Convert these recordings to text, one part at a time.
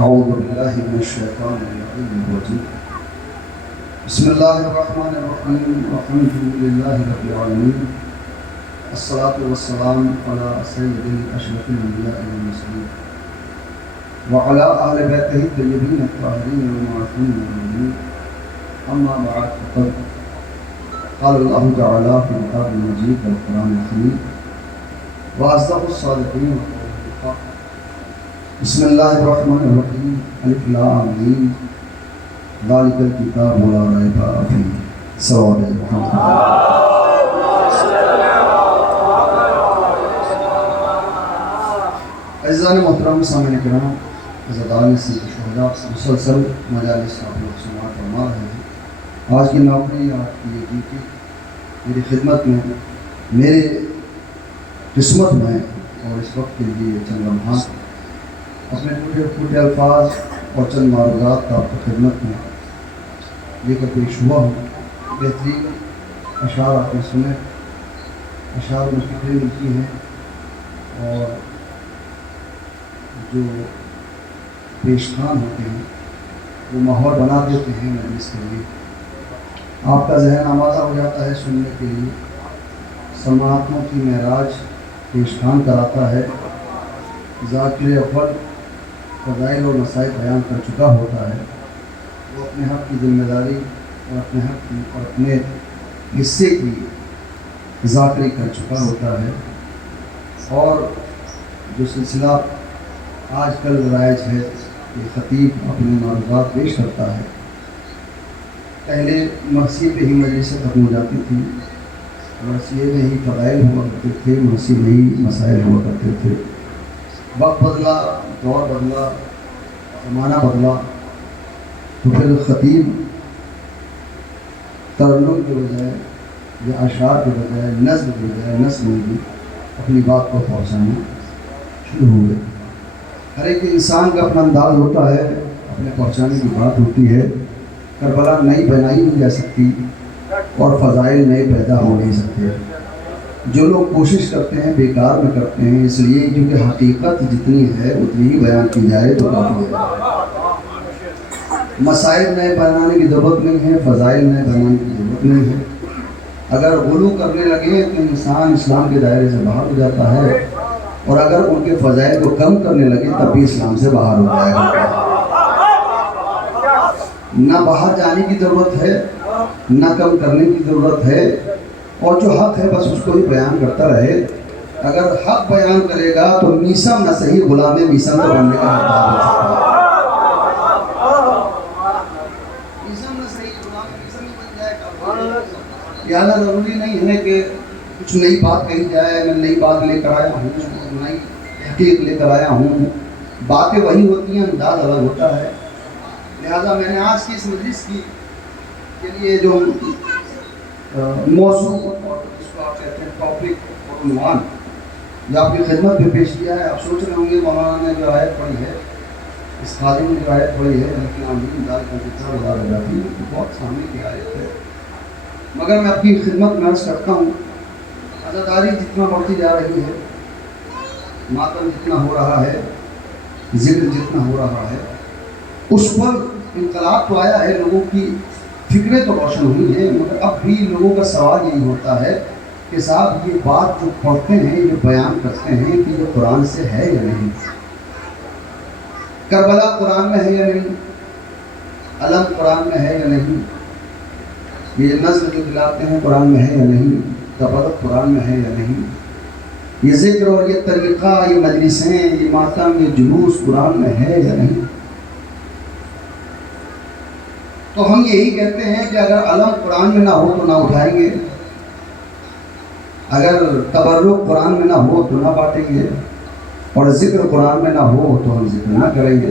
اعوذ باللہ من الشیطان الرجیم بسم اللہ الرحمن الرحیم الحمد للہ رب العالمین الصلاة والسلام علی سید اشرف الانبیاء والمرسلین وعلی اہل بیتہ الطیبین الطاہرین المعصومین المؤمنین اما بعد فقد قال اللہ تعالی فی الکتاب المجید والقرآن الحکیم واصدق الصادقین بسم اللہ الرحمن الرحیم الف لام میم ذالک الکتاب لا ریب فیہ صلوات محمد عزیزان محترم سامعین کرام عزاداران سے شہداء مسلسل مجالس آپ لوگ سماعت فرما رہے ہیں۔ آج کی نوکری آج کی یہ ڈیوٹی میری خدمت میں میرے قسمت میں اور اس وقت کے لیے چند لمحات اپنے ٹوٹے الفاظ اور چند معروضات کا آپ کی خدمت میں لے کر پیش ہوا ہوں۔ بہترین اشعار آپ نے سنے، اشعار میں فکریں ملتی ہیں اور جو پیش خان ہوتے ہیں وہ ماحول بنا دیتے ہیں مجلس کے لیے، آپ کا ذہن آمادہ ہو جاتا ہے سننے کے لیے۔ سماعتوں کی معراج پیش خان کراتا ہے، ذاکر اول فضائل و مسائل بیان کر چکا ہوتا ہے، وہ اپنے حق کی ذمہ داری اور اپنے حق کی اور اپنے حصے کی ذاکری کر چکا ہوتا ہے۔ اور جو سلسلہ آج کل رائج ہے کہ خطیب اپنے معروضات پیش کرتا ہے، پہلے مرثیے پہ ہی مجلسیں ختم ہو جاتی تھی، مرثیے میں ہی فضائل ہوا کرتے تھے، مرثیے میں ہی مسائل ہوا کرتے تھے۔ وقت بدلا، دور بدلا، زمانہ بدلا، تو پھر خطیب ترنم کے بجائے یا اشعار کے بجائے نظم کے بجائے نثر میں بھی اپنی بات کو پہنچانا شروع ہوئے۔ ہر ایک انسان کا اپنا انداز ہوتا ہے، اپنے پہنچانے کی بات ہوتی ہے۔ کربلا نئی بنائی نہیں جا سکتی اور فضائل نئے پیدا ہو نہیں سکتے۔ جو لوگ کوشش کرتے ہیں بیکار میں کرتے ہیں، اس لیے کیونکہ حقیقت جتنی ہے اتنی ہی بیان کی جائے تو کافی ہے۔ مسائل نئے بنانے کی ضرورت نہیں ہے، فضائل نئے بنانے کی ضرورت نہیں ہے۔ اگر غلو کرنے لگے تو انسان اسلام کے دائرے سے باہر ہو جاتا ہے، اور اگر ان کے فضائل کو کم کرنے لگے تب بھی اسلام سے باہر ہو جائے گا۔ نہ باہر جانے کی ضرورت ہے، نہ کم کرنے کی ضرورت ہے، اور جو حق ہے بس اس کو ہی بیان کرتا رہے۔ اگر حق بیان کرے گا تو میسم نہ صحیح غلام میسم تو بننے کا حقدار ہو سکتا ہے۔ میسم نہ صحیح غلام میسم ہی بن جائے گا۔ لہٰذا ضروری نہیں ہے کہ کچھ نئی بات کہی جائے، میں نئی بات لے کر آیا ہوں، نئی تحقیق لے کر آیا ہوں، باتیں وہی ہوتی ہیں، انداز الگ ہوتا ہے۔ لہٰذا میں نے آج کی اس مجلس کی کے لیے جو موضوع اور جس کو آپ کہتے ہیں ٹاپک اور عنوان جو آپ کی خدمت میں پیش کیا ہے، آپ سوچ رہے ہوں گے مولانا نے جو آیت پڑھی ہے، اس خادم نے جو آیت پڑھی ہے لیکن آمین دار کا جتنا بتا جاتی ہے بہت سامنے کی آیت ہے، مگر میں اپنی خدمت میں عرض کرتا ہوں عزاداری جتنا بڑھتی جا رہی ہے، ماتم جتنا ہو رہا ہے، ذکر جتنا ہو رہا ہے، اس پر انقلاب تو آیا ہے، لوگوں کی فکریں تو روشن ہوئی ہیں، مگر اب بھی لوگوں کا سوال یہی ہوتا ہے کہ صاحب یہ بات جو پڑھتے ہیں، یہ بیان کرتے ہیں کہ یہ قرآن سے ہے یا نہیں؟ کربلا قرآن میں ہے یا نہیں؟ علم قرآن میں ہے یا نہیں؟ یہ نظم جو دلاتے ہیں قرآن میں ہے یا نہیں؟ تبرک قرآن میں ہے یا نہیں؟ یہ ذکر اور یہ طریقہ، یہ مجلسیں، یہ ماتم، یہ جلوس قرآن میں ہے یا نہیں؟ تو ہم یہی کہتے ہیں کہ اگر علم قرآن میں نہ ہو تو نہ اٹھائیں گے، اگر تبرک قرآن میں نہ ہو تو نہ بانٹیں گے، اور ذکر قرآن میں نہ ہو تو ہم ذکر نہ کریں گے۔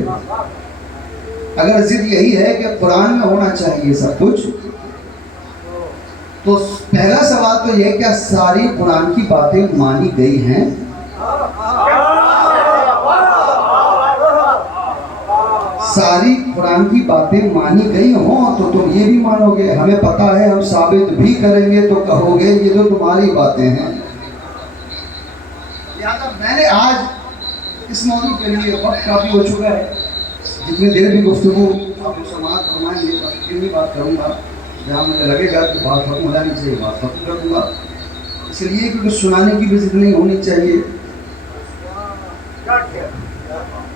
اگر ضد یہی ہے کہ قرآن میں ہونا چاہیے سب کچھ، تو پہلا سوال تو یہ کیا ساری قرآن کی باتیں مانی گئی ہیں؟ ساری قرآن کی باتیں مانی گئی ہوں تو تم یہ بھی مانو گے، ہمیں پتہ ہے ہم ثابت بھی کریں گے تو کہو گے یہ تو تمہاری باتیں ہیں۔ لہٰذا میں نے آج اس موضوع کے لیے وقت کافی ہو چکا ہے، جتنی دیر بھی گفتگو آپ کو سماعت فرمائیں گے اتنی بات کروں گا جہاں مجھے لگے گا کہ بات ختم ہو جانی چاہیے بات ختم کر دوں گا، اس لیے کیونکہ سنانے کی بھی ضد نہیں ہونی چاہیے،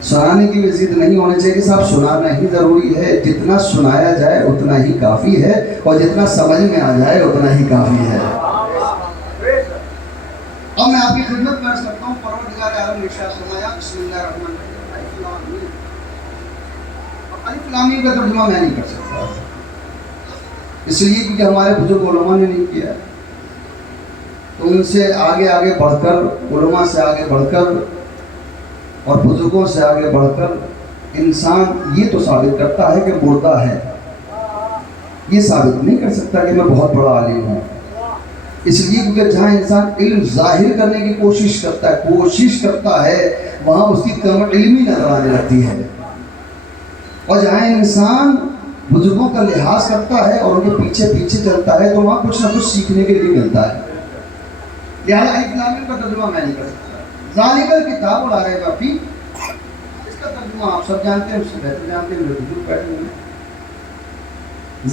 سنانے کی بھی ضد نہیں ہونی چاہیے کہ صاحب سنانا ہی ضروری ہے، جتنا سنایا جائے اتنا ہی کافی ہے اور جتنا سمجھ میں آ جائے اتنا ہی کافی ہے۔ اب میں آپ کی خدمت میں عرض کرتا ہوں، پروردگار عالم نے ارشاد فرمایا بسم اللہ الرحمن الرحیم۔ الف لام میم کا ترجمہ میں نہیں کر سکتا، اس لیے کیونکہ ہمارے بزرگ علماء نے نہیں کیا، تو ان سے آگے آگے بڑھ کر، علماء سے آگے بڑھ کر اور بزرگوں سے آگے بڑھ کر انسان یہ تو ثابت کرتا ہے کہ مردہ ہے، یہ ثابت نہیں کر سکتا کہ میں بہت بڑا عالم ہوں، اس لیے کیونکہ جہاں انسان علم ظاہر کرنے کی کوشش کرتا ہے وہاں اس کی کم علمی نظر آنے لگتی ہے، اور جہاں انسان بزرگوں کا لحاظ کرتا ہے اور ان کے پیچھے پیچھے چلتا ہے تو وہاں کچھ نہ کچھ سیکھنے کے لیے ملتا ہے۔ لہٰذا الف لام میم کا ترجمہ میں نہیں کر سکتا۔ ذالک الکتاب لا ریب فیہ، اس کا ترجمہ آپ سب جانتے ہیں، اس سے بہتر جانتے ہیں، میرے بزرگ بیٹھے ہوئے ہیں۔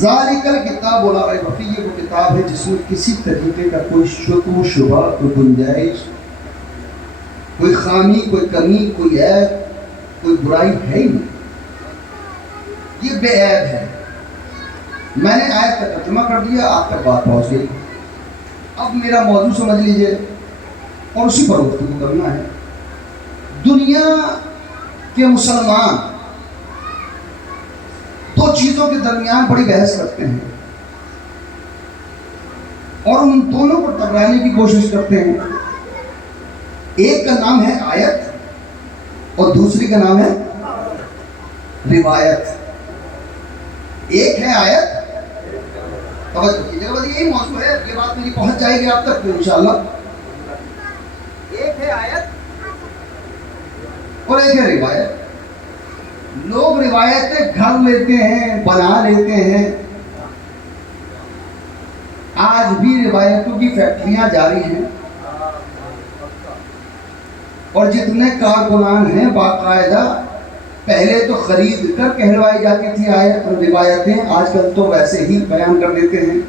ذالک الکتاب لا ریب فیہ، یہ وہ کتاب ہے جس میں کسی طریقے کا کوئی شک و شبہ، کوئی گنجائش، کوئی خامی، کوئی کمی، کوئی عیب، کوئی برائی ہے ہی نہیں، یہ بے عیب ہے۔ میں نے آیت کا ترجمہ کر دیا، آپ تک بات پہنچ گئی، اب میرا موضوع سمجھ لیجئے اور اسی پر گفتگو کرنا ہے۔ دنیا کے مسلمان دو چیزوں کے درمیان بڑی بحث کرتے ہیں اور ان دونوں کو ٹکرانے کی کوشش کرتے ہیں، ایک کا نام ہے آیت اور دوسری کا نام ہے روایت۔ ایک ہے آیت، توجہ کیجیے گا، یہی موضوع ہے، یہ بات میری پہنچ جائے گی آپ تک انشاءاللہ۔ ایک ہے آیت اور ایک ہے روایت۔ لوگ روایتیں گھر لیتے ہیں، بنا لیتے ہیں، آج بھی روایتوں کی فیکٹریاں جاری ہیں اور جتنے کارکنان ہیں باقاعدہ پہلے تو خرید کر کہلوائی جاتی تھی آیت اور روایتیں، آج کل تو ویسے ہی بیان کر دیتے ہیں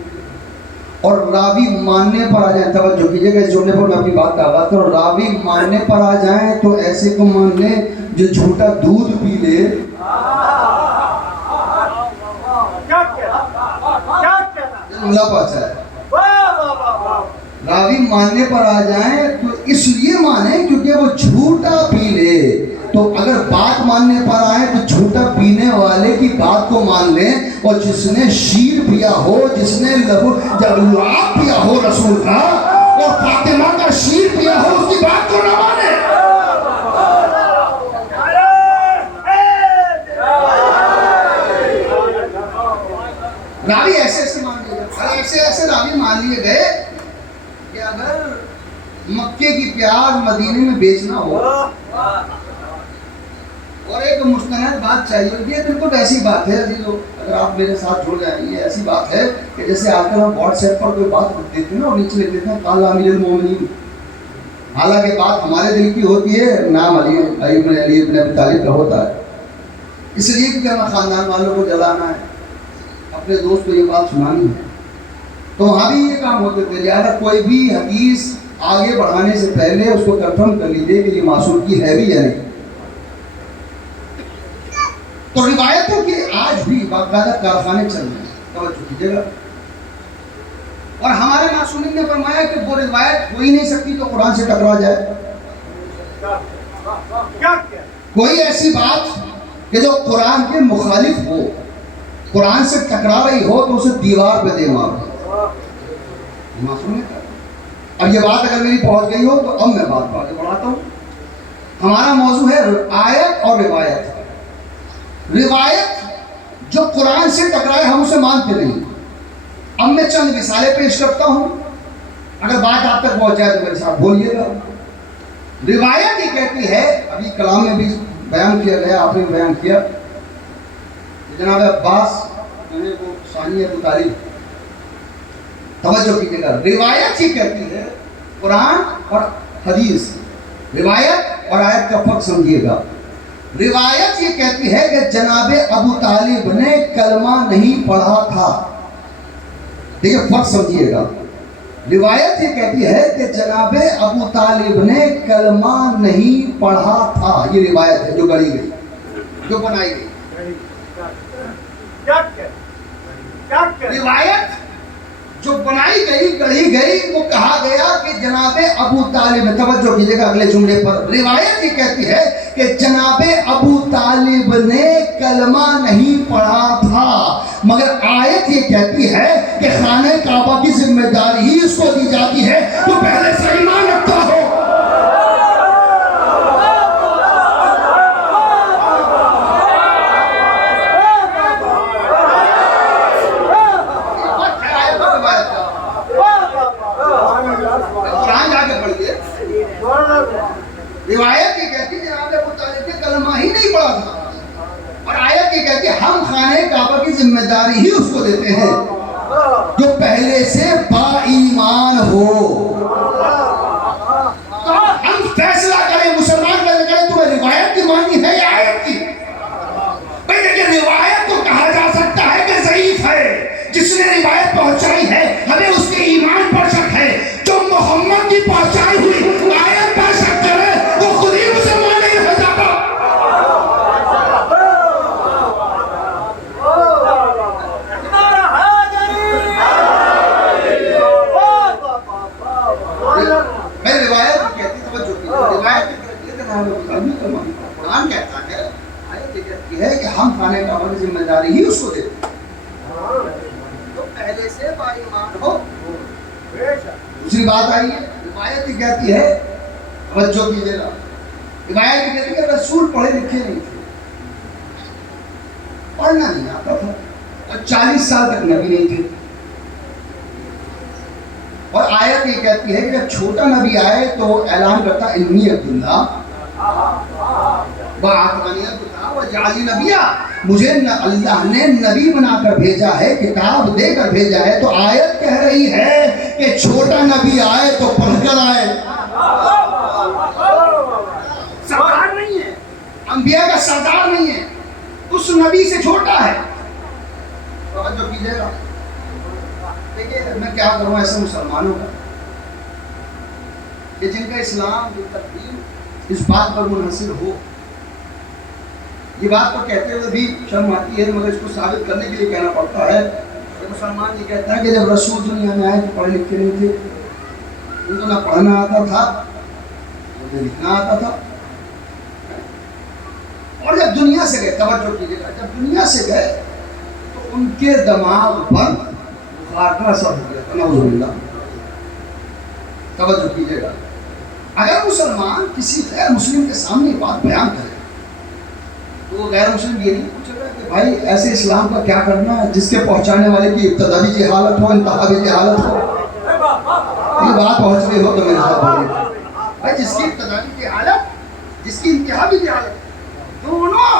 اور راوی ماننے پر آ جائیں، توجہ کیجیے گا اس جملے پر میں اپنی بات کا آغاز کروں، راوی ماننے پر آ جائیں تو ایسے کو مان لیں جو جھوٹا دودھ پی لے، جملہ پہنچا ہے، راوی ماننے پر آ جائیں تو اس لیے مانیں کیونکہ وہ جھوٹا پی لے، تو اگر بات ماننے پر آئے تو جھوٹا پینے والے کی بات کو مان لیں، اور جس نے شیر پیا ہو، جس نے لعاب پیا ہو رسول کا اور فاطمہ کا شیر پیا ہو، اس کی بات کو نہ مانے۔ راوی ایسے مان لیے گئے، ایسے راوی مان لیے گئے کہ اگر مکے کی پیاز مدینے میں بیچنا ہو اور ایک مستند بات چاہیے، یہ بالکل ایسی بات ہے عزیزو، اگر آپ میرے ساتھ جڑ جائیں، یہ ایسی بات ہے کہ جیسے آج کل ہم واٹس ایپ پر کوئی بات لکھ دیتے ہیں نا اور نیچے لکھ دیتے ہیں قال امیر المومنین، حالانکہ بات ہمارے دل کی ہوتی ہے، نام علی ابن ابی طالب کا ہوتا ہے، اس لیے کہ ہمیں خاندان والوں کو جلانا ہے، اپنے دوست کو یہ بات سنانی ہے، تو وہاں بھی یہ کام ہوتے تھے۔ لہٰذا کوئی بھی حدیث آگے بڑھانے سے پہلے اس کو کنفرم کر لیجیے کہ یہ معصوم کی ہے بھی یا نہیں۔ تو روایتوں کے آج بھی باقاعدہ کارخانے چل رہے ہیں، توجہ کیجیے گا، اور ہمارے معصومین نے فرمایا کہ وہ روایت ہو ہی نہیں سکتی تو قرآن سے ٹکرا جائے، کوئی ایسی بات کہ جو قرآن کے مخالف ہو، قرآن سے ٹکرا رہی ہو تو اسے دیوار پہ دے مارو۔ معصوم نے کہا، اب یہ بات اگر میری پہنچ گئی ہو تو اب میں بات کو آگے بڑھاتا ہوں۔ ہمارا موضوع ہے آیت اور روایت۔ روایت جو قرآن سے ٹکرائے ہم اسے مانتے نہیں۔ اب میں چند مثالیں پیش کرتا ہوں، اگر بات آپ تک پہنچ جائے تو میرے ساتھ بولیے گا۔ روایت یہ کہتی ہے، ابھی کلام میں بھی بیان کیا گیا، آپ نے بیان کیا، جناب عباس وہ ثانی ابو طالب، توجہ کیجیے گا، روایت یہ کہتی ہے، قرآن اور حدیث، روایت اور آیت کا فرق سمجھیے گا۔ روایت یہ کہتی ہے کہ جناب ابو طالب نے کلمہ نہیں پڑھا تھا. دیکھیں فرق سمجھیے گا. روایت یہ کہتی ہے کہ جناب ابو طالب نے کلمہ نہیں پڑھا تھا. یہ روایت ہے جو گڑھی گئی، جو بنائی گئی. روایت جو بنائی گئی، گڑھی گئی، وہ کہا گیا کہ جناب ابو طالب، توجہ کیجیے گا اگلے جملے پر. روایت یہ کہتی ہے کہ جناب ابو طالب نے کلمہ نہیں پڑھا تھا، مگر آیت یہ کہتی ہے کہ خانہ کعبہ کی ذمہ داری ہی اس کو دی جاتی ہے جو پہلے سے ایمان رکھتا ہو. روایت یہ کہتی ہے جناب ابو طالب نے کلمہ ہی نہیں پڑھا تھا، اور آیت یہ کہتی ہے ہم خانہ کعبہ کی ذمہ داری ہی اس کو دیتے ہیں جو پہلے سے با ایمان ہو. تو ہم فیصلہ کریں، مسلمان فیصلہ کریں تمہیں روایت کی مانی ہے یا آیت کی. بھئی دیکھیں روایت کو کہا جا سکتا ہے کہ ضعیف ہے، جس نے روایت پہنچائی ہے ہمیں اس کے ایمان پر شک ہے. جو محمد کی پہنچائی ہوئی آیت پر شک کرے وہ خود ہی مسلمان نہیں ہو جاتا. میں روایت کہتی توجہ کی، روایت کہتی ہے کہ قرآن کہتا ہے، آیت کہتی ہے کہ ہم خانہ کعبہ کی ذمہ داری ہی اس کو دیتے ہیں تو پہلے سے با ایمان ہو. دوسری بات آئی ہے، روایت یہ کہتی ہے، توجہ کیجیے گا، روایت یہ کہتی ہے کہ رسول پڑھے لکھے نہیں تھے، پڑھنا نہیں آتا تھا، اور 40 سال تک نبی نہیں تھے. اور آیت یہ کہتی ہے کہ جب چھوٹا نبی آئے تو اعلان کرتا انی عبداللہ وجعلنی نبیہ، مجھے اللہ نے نبی بنا کر بھیجا ہے، کتاب دے کر بھیجا ہے. تو آیت کہہ رہی ہے کہ چھوٹا نبی آئے تو پڑھ کر آئے. سردار نہیں ہے، انبیاء کا سردار نہیں ہے، اس نبی سے چھوٹا ہے. توجہ کیجیے گا. دیکھیے میں کیا کروں ایسے مسلمانوں کا کہ جن کا اسلام جو تبدیل اس بات پر منحصر ہو. یہ بات تو کہتے ہوئے بھی شرم آتی ہے، مگر اس کو ثابت کرنے کے لیے کہنا پڑتا ہے. مسلمان یہ کہتا ہے کہ جب رسول دنیا میں آئے تو پڑھے لکھے نہیں تھے، ان کو نہ پڑھنا آتا تھا نہ لکھنا آتا تھا. اور جب دنیا سے گئے، توجہ کیجیے گا، جب دنیا سے گئے تو ان کے دماغ پر بخار کا اثر ہو گیا. نعوذ باللہ. توجہ کیجیے گا. اگر مسلمان کسی غیر مسلم کے سامنے بات بیان کرے تو وہ غیر مسلم یہ نہیں پوچھے گا کہ بھائی ایسے اسلام کا کیا کرنا ہے جس کے پہنچانے والے کی ابتدا بھی جہالت ہو، انتہا بھی جہالت ہو. یہ بات پہنچ رہی ہو تو میرے ساتھ بولیے بھائی، جس کی ابتدا بھی جہالت، جس کی انتہا بھی جہالت، دونوں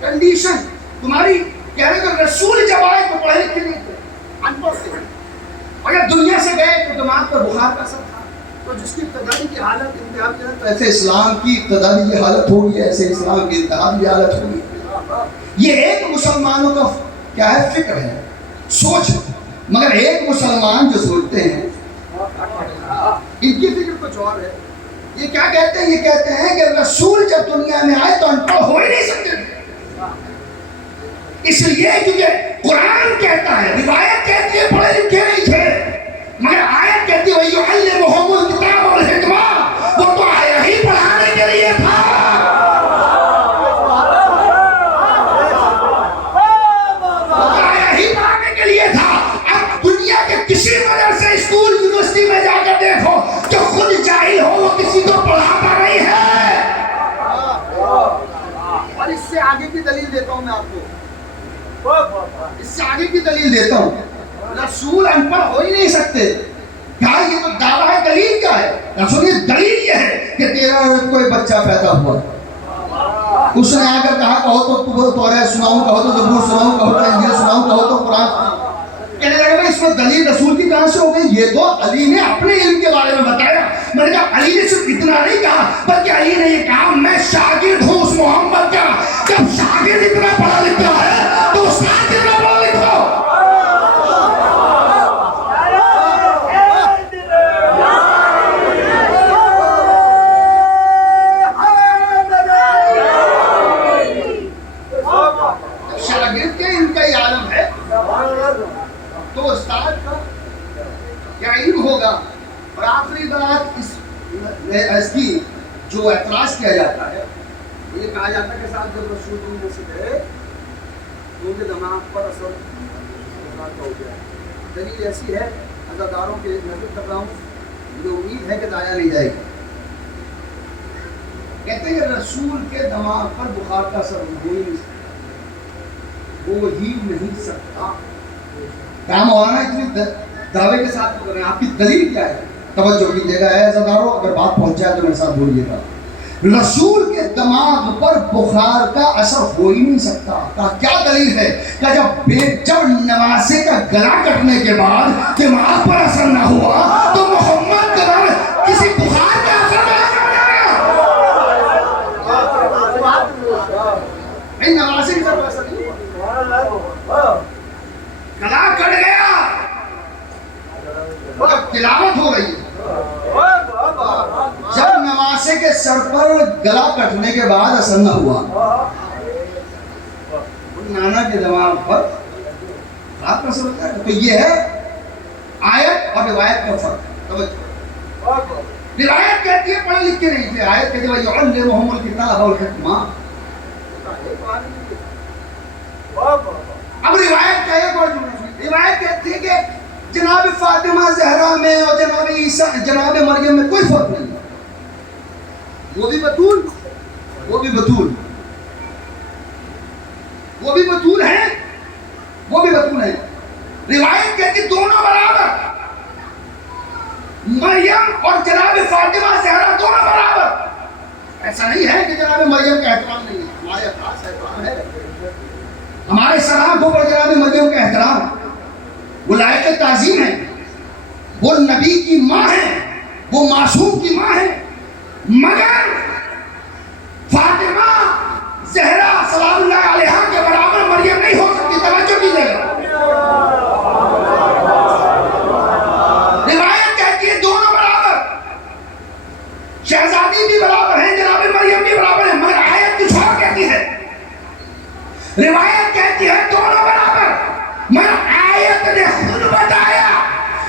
کنڈیشن تمہاری کہہ رہے کہ رسول جب آئے تو پڑھے لکھے نہیں تھے، ان پڑھ تھے، اور جب دنیا سے گئے تو دماغ پر بخار کا اثر تھا. تو جس کی ابتدائی کی حالت انتہا کی حالت، ایسے اسلام کی ابتدائی کی حالت ہوگی، ایسے اسلام کی انتہا کی حالت ہوگی. یہ ایک مسلمانوں کا کیا ہے، فکر ہے، سوچ ہے. مگر ایک مسلمان جو سوچتے ہیں ان کی فکر کچھ اور ہے. یہ کیا کہتے ہیں؟ یہ کہتے ہیں کہ رسول جب دنیا میں آئے تو ان پڑھ ہو ہی نہیں سکتے تھے. اس لیے کیونکہ قرآن کہتا ہے، روایت کہتی ہے پڑھے لکھے نہیں تھے، مگر آیت کہتی ہے وَيُعَلِّمُهُمُ الْكِتَابَ وَالْحِكْمَةَ، وہ تو آیا ہی پڑھانے کے لیے تھا. وہ تو آیا ہی پڑھانے کے لیے تھا. اب دنیا کے کسی مدرسے، اسکول، یونیورسٹی میں جا کر دیکھو جو خود جاہل ہو وہ کسی کو پڑھاتا نہیں ہے. اور اس سے آگے کی دلیل دیتا ہوں میں آپ کو، اس سے آگے کی دلیل دیتا ہوں. رسول ان پڑھ ہو ہی نہیں سکتے. کیا یہ تو دعویٰ ہے؟ دلیل کیا ہے؟ رسول یہ دلیل یہ ہے کہ تیرا کوئی بچہ پیدا ہوا، اس نے آ کر کہا کہو تو توریت سناؤں، کہو تو زبور سناؤں، کہو تو انجیل سناؤں، کہو تو قرآن. کہنے لگا میں اس میں دلیل رسول کی کہاں سے ہو گئی؟ یہ تو علی نے اپنے علم کے بارے میں بتایا. میں نے کہا علی نے صرف اتنا نہیں کہا بلکہ علی نے یہ کہا میں شاگرد ہوں اس محمد کا اس کی جو اعتراض کیا جاتا ہے یہ کہا جاتا ہے کہ صاحب جب رسول دنیا سے گئے تو ان کے دماغ پر اثر ہو گیا. دلیل ایسی ہے عزاداروں کے نظر کر رہا ہوں مجھے امید ہے کہ ضائع نہیں جائے گی. کہتے ہیں کہ رسول کے دماغ پر بخار کا اثر ہو ہی نہیں سکتا. کیا مولانا اتنی دعوے کے ساتھ کر رہے ہیں؟ آپ کی دلیل کیا ہے؟ توجہ کیجیے گا عزاداروں، اگر بات پہنچا ہے تو میرے ساتھ بولیے گا. رسول کے دماغ پر بخار کا اثر ہو ہی نہیں سکتا. کیا دلیل ہے؟ کہ جب نواسے کا گلا کٹنے کے بعد دماغ پر اثر نہ ہوا تو محمد کے بعد کسی بخار کا اثر نہ نواسے کی طرف اثر نہیں ہوا. گلا کٹ گیا جب تلاوت ہو رہی ہے. جب نواسے کے سر پر گلا کٹنے کے بعد اثر نہ ہوا نانا کے دماغ پر آپ کا اثر ہوتا ہے. تو یہ ہے آیت اور روایت کا فرق. روایت کہتی ہے پڑھ لکھ کے نہیں تھے، آیت کہتی ہے یعلمہم الکتاب والحکمہ. اب روایت کا ایک اور جملہ، روایت کہتی ہے کہ جناب فاطمہ زہرا میں اور جناب عیسیٰ جناب مریم میں کوئی فرق نہیں. وہ بھی بطول وہ بھی بطول وہ بھی بطول ہیں وہ بھی بطول ہیں. روایت کہتی دونوں برابر، مریم اور جناب فاطمہ زہرا دونوں برابر. ایسا نہیں ہے کہ جناب مریم کا احترام نہیں ہے، ہمارے خاص احترام ہے. ہمارے سلام پر جناب مریم کا احترام، وہ لائق تعظیم ہے. وہ نبی کی ماں ہے، وہ معصوم کی ماں ہے. مگر فاطمہ زہرا سلام اللہ علیہا کے برابر مریم نہیں ہو سکتی. توجہ کیجیے گا. روایت کہتی ہے دونوں برابر، شہزادی بھی برابر ہیں، جناب مریم بھی برابر ہیں. مگر آیت کچھ اور کہتی ہے. روایت کہتی ہے دونوں برابر، مگر آیت نے خود بتایا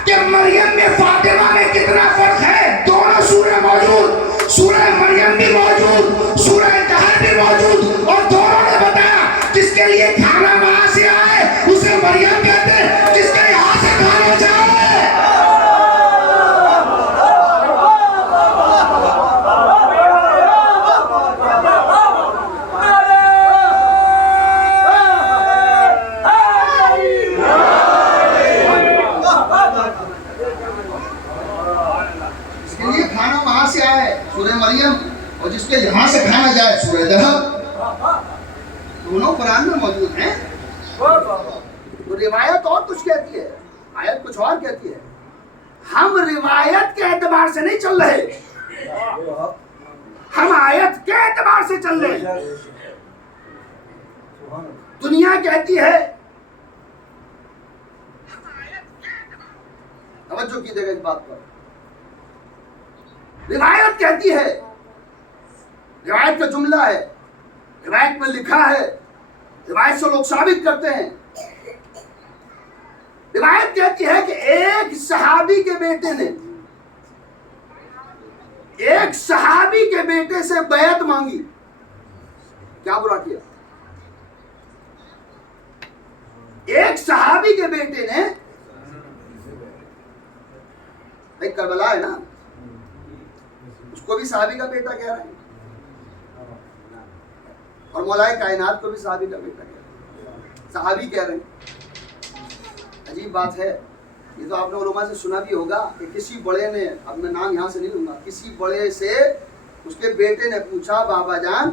کہ مریم میں فاطمہ میں کتنا فرق ہے. دونوں سورہ موجود، سورہ مریم بھی موجود، سورہ طہر بھی موجود، اور دونوں نے بتایا جس کے لیے کھانا وہاں سے آئے اسے مریم کہتے ہیں، جس کے یہاں سے کھانا جائے. سورہ مریم، اور جس کے یہاں سے کھانا جائے سورہ طہر. دونوں قرآن میں موجود ہیں. تو روایت اور کچھ کہتی ہے، آیت کچھ اور کہتی ہے. ہم روایت کے اعتبار سے نہیں چل رہے، ہم آیت کے اعتبار سے چل رہے. دنیا کہتی ہے، توجہ کیجیے گا اس بات پر، روایت کہتی ہے، روایت کا جملہ ہے، روایت میں لکھا ہے، روایت سے لوگ ثابت کرتے ہیں. روایت کہتی ہے کہ ایک صحابی کے بیٹے نے ایک صحابی کے بیٹے سے بیعت مانگی. کیا برا کیا؟ ایک صحابی کے بیٹے نے، ایک کربلا ہے نا، اس کو بھی صحابی کا بیٹا کہہ رہے ہیں، اور مولا کائنات کو بھی صحابی کا بیٹا کہہ رہے ہیں. صحابی کہہ رہے ہیں. عجیب بات ہے. یہ تو آپ نے علماء سے سنا بھی ہوگا کہ کسی بڑے نے، اب میں نام یہاں سے نہیں لوں گا، کسی بڑے سے اس کے بیٹے نے پوچھا بابا جان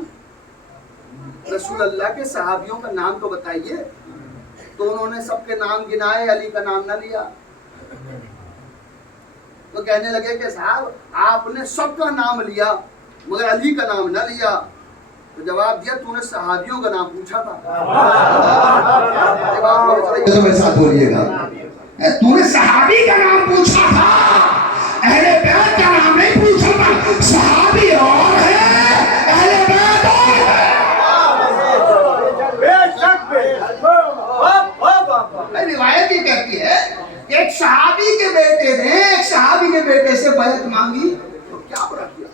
رسول اللہ کے صحابیوں کا نام تو بتائیے. تو انہوں نے سب کے نام گنائے، علی کا نام نہ لیا. تو کہنے لگے کہ صاحب آپ نے سب کا نام لیا مگر علی کا نام نہ لیا. تو جواب دیا تو نے صحابیوں کا نام پوچھا تھا. میرے ساتھ بولیے گا، تو نے صحابی کا نام پوچھا تھا، اہل بیت کا نام نہیں پوچھا تھا. صحابی اور ہے، اہل بیت اور ہے. روایت یہ کہتی ہے ایک صحابی کے بیٹے نے ایک صحابی کے بیٹے سے بیعت مانگی. تو کیا برا کیا؟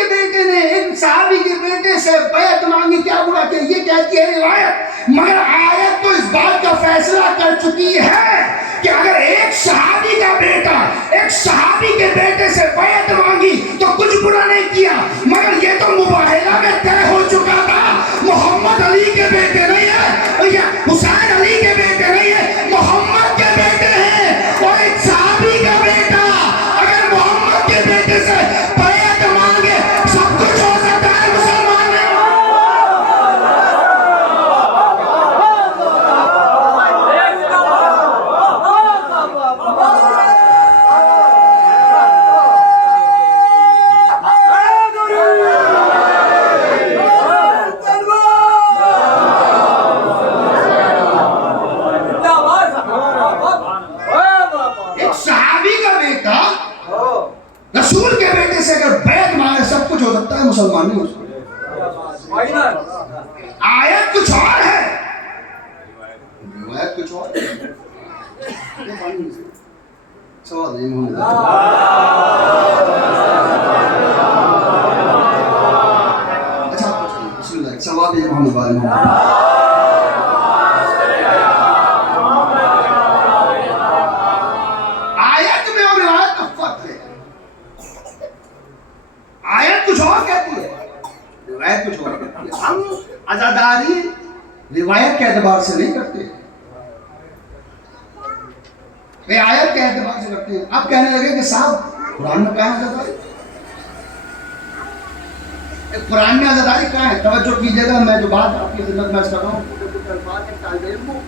کے بیٹے نے ایک صحابی کے بیٹے سے بیعت مانگی، کیا برا کہ یہ کہتی ہے روایت، مگر آیت تو اس بات کا فیصلہ کر چکی ہے کہ اگر ایک صحابی کا بیٹا ایک صحابی کے بیٹے سے بیعت مانگی تو کچھ برا نہیں کیا، مگر یہ تو مباہلہ میں طے ہو چکا تھا، محمد علی کے بیٹے نہیں ہے یا حسین علی کے بیٹے نہیں ہے، محمد کے بیٹے ہیں، اور ایک صحابی کا بیٹا اگر محمد کے بیٹے سے بیعت مانگے سب کچھ ہو سکتا ہے مسلمان میں۔ ایک صحابی کا بیٹا رسول کے بیٹے سے اگر بیعت مانگے سب کچھ ہو سکتا ہے، مسلمان نہیں ہو سکتا۔ آیت کچھ اور ہے، روایت کچھ اور ہے۔ سوال نہیں ہونا۔ اچھا بسم اللہ، سوال یہ محمد بارے محمد۔ آیت میں اور روایت کا فرق ہے، آیت کچھ اور کہتی ہے، روایت کچھ اور کہتی ہے۔ ہم عزاداری روایت کے اعتبار سے نہیں کرتے، یہ آیت کے اعتبار سے کرتے ہیں۔ اب کہنے لگے کہ صاحب قرآن میں کہاں ہے عزاداری؟ قرآن میں عزاداری کہاں ہے؟ توجہ کیجئے گا، میں جو بات آپ کی خدمت میں کر رہا ہوں کچھ الفاظ ایک طالب علم ہوں،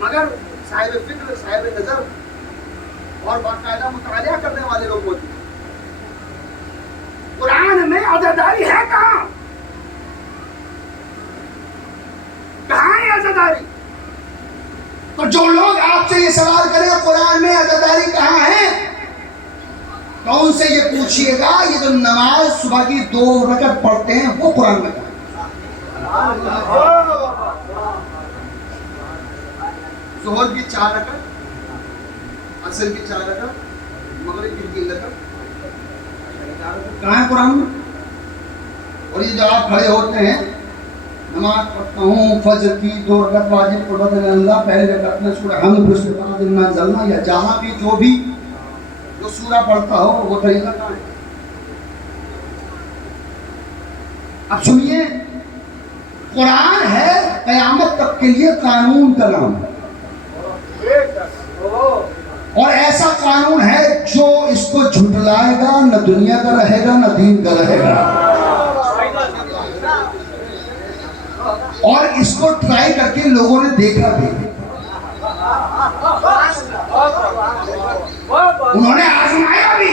مگر صاحب فکر، صاحب نظر اور باقاعدہ مطالعہ کرنے والے لوگ ہوتے ہیں۔ قرآن میں عزاداری ہے کہاں؟ کہاں ہے عزاداری؟ تو جو لوگ آپ سے یہ سوال کریں قرآن میں عزاداری کہاں ہے، تو ان سے یہ پوچھئے گا یہ جو نماز صبح کی 2 رکعت پڑھتے ہیں وہ قرآن میں کہاں ہے؟ ظہر کی 4 رکعت، عصر کی 4 رکعت، مغرب کی 3 رکعت کہاں ہے قرآن میں؟ اور یہ جو آپ کھڑے ہوتے ہیں نماز پڑھتا ہوں فجر کی 2 رکعت واجب قربت اللہ، پہلے رکعت میں سورہ حمد، پھر اس کے بعد انا انزلنا، یا جہاں بھی جو سورہ پڑھتا ہو وہ طریقہ کہاں ہے؟ اب سنیے، قرآن ہے قیامت تک کے لیے قانون کا نام، اور ایسا قانون ہے جو اس کو جھٹلائے گا نہ دنیا کا رہے گا نہ دین کا رہے گا، اور اس کو ٹرائی کر کے لوگوں نے دیکھا بھی، انہوں نے آزمایا بھی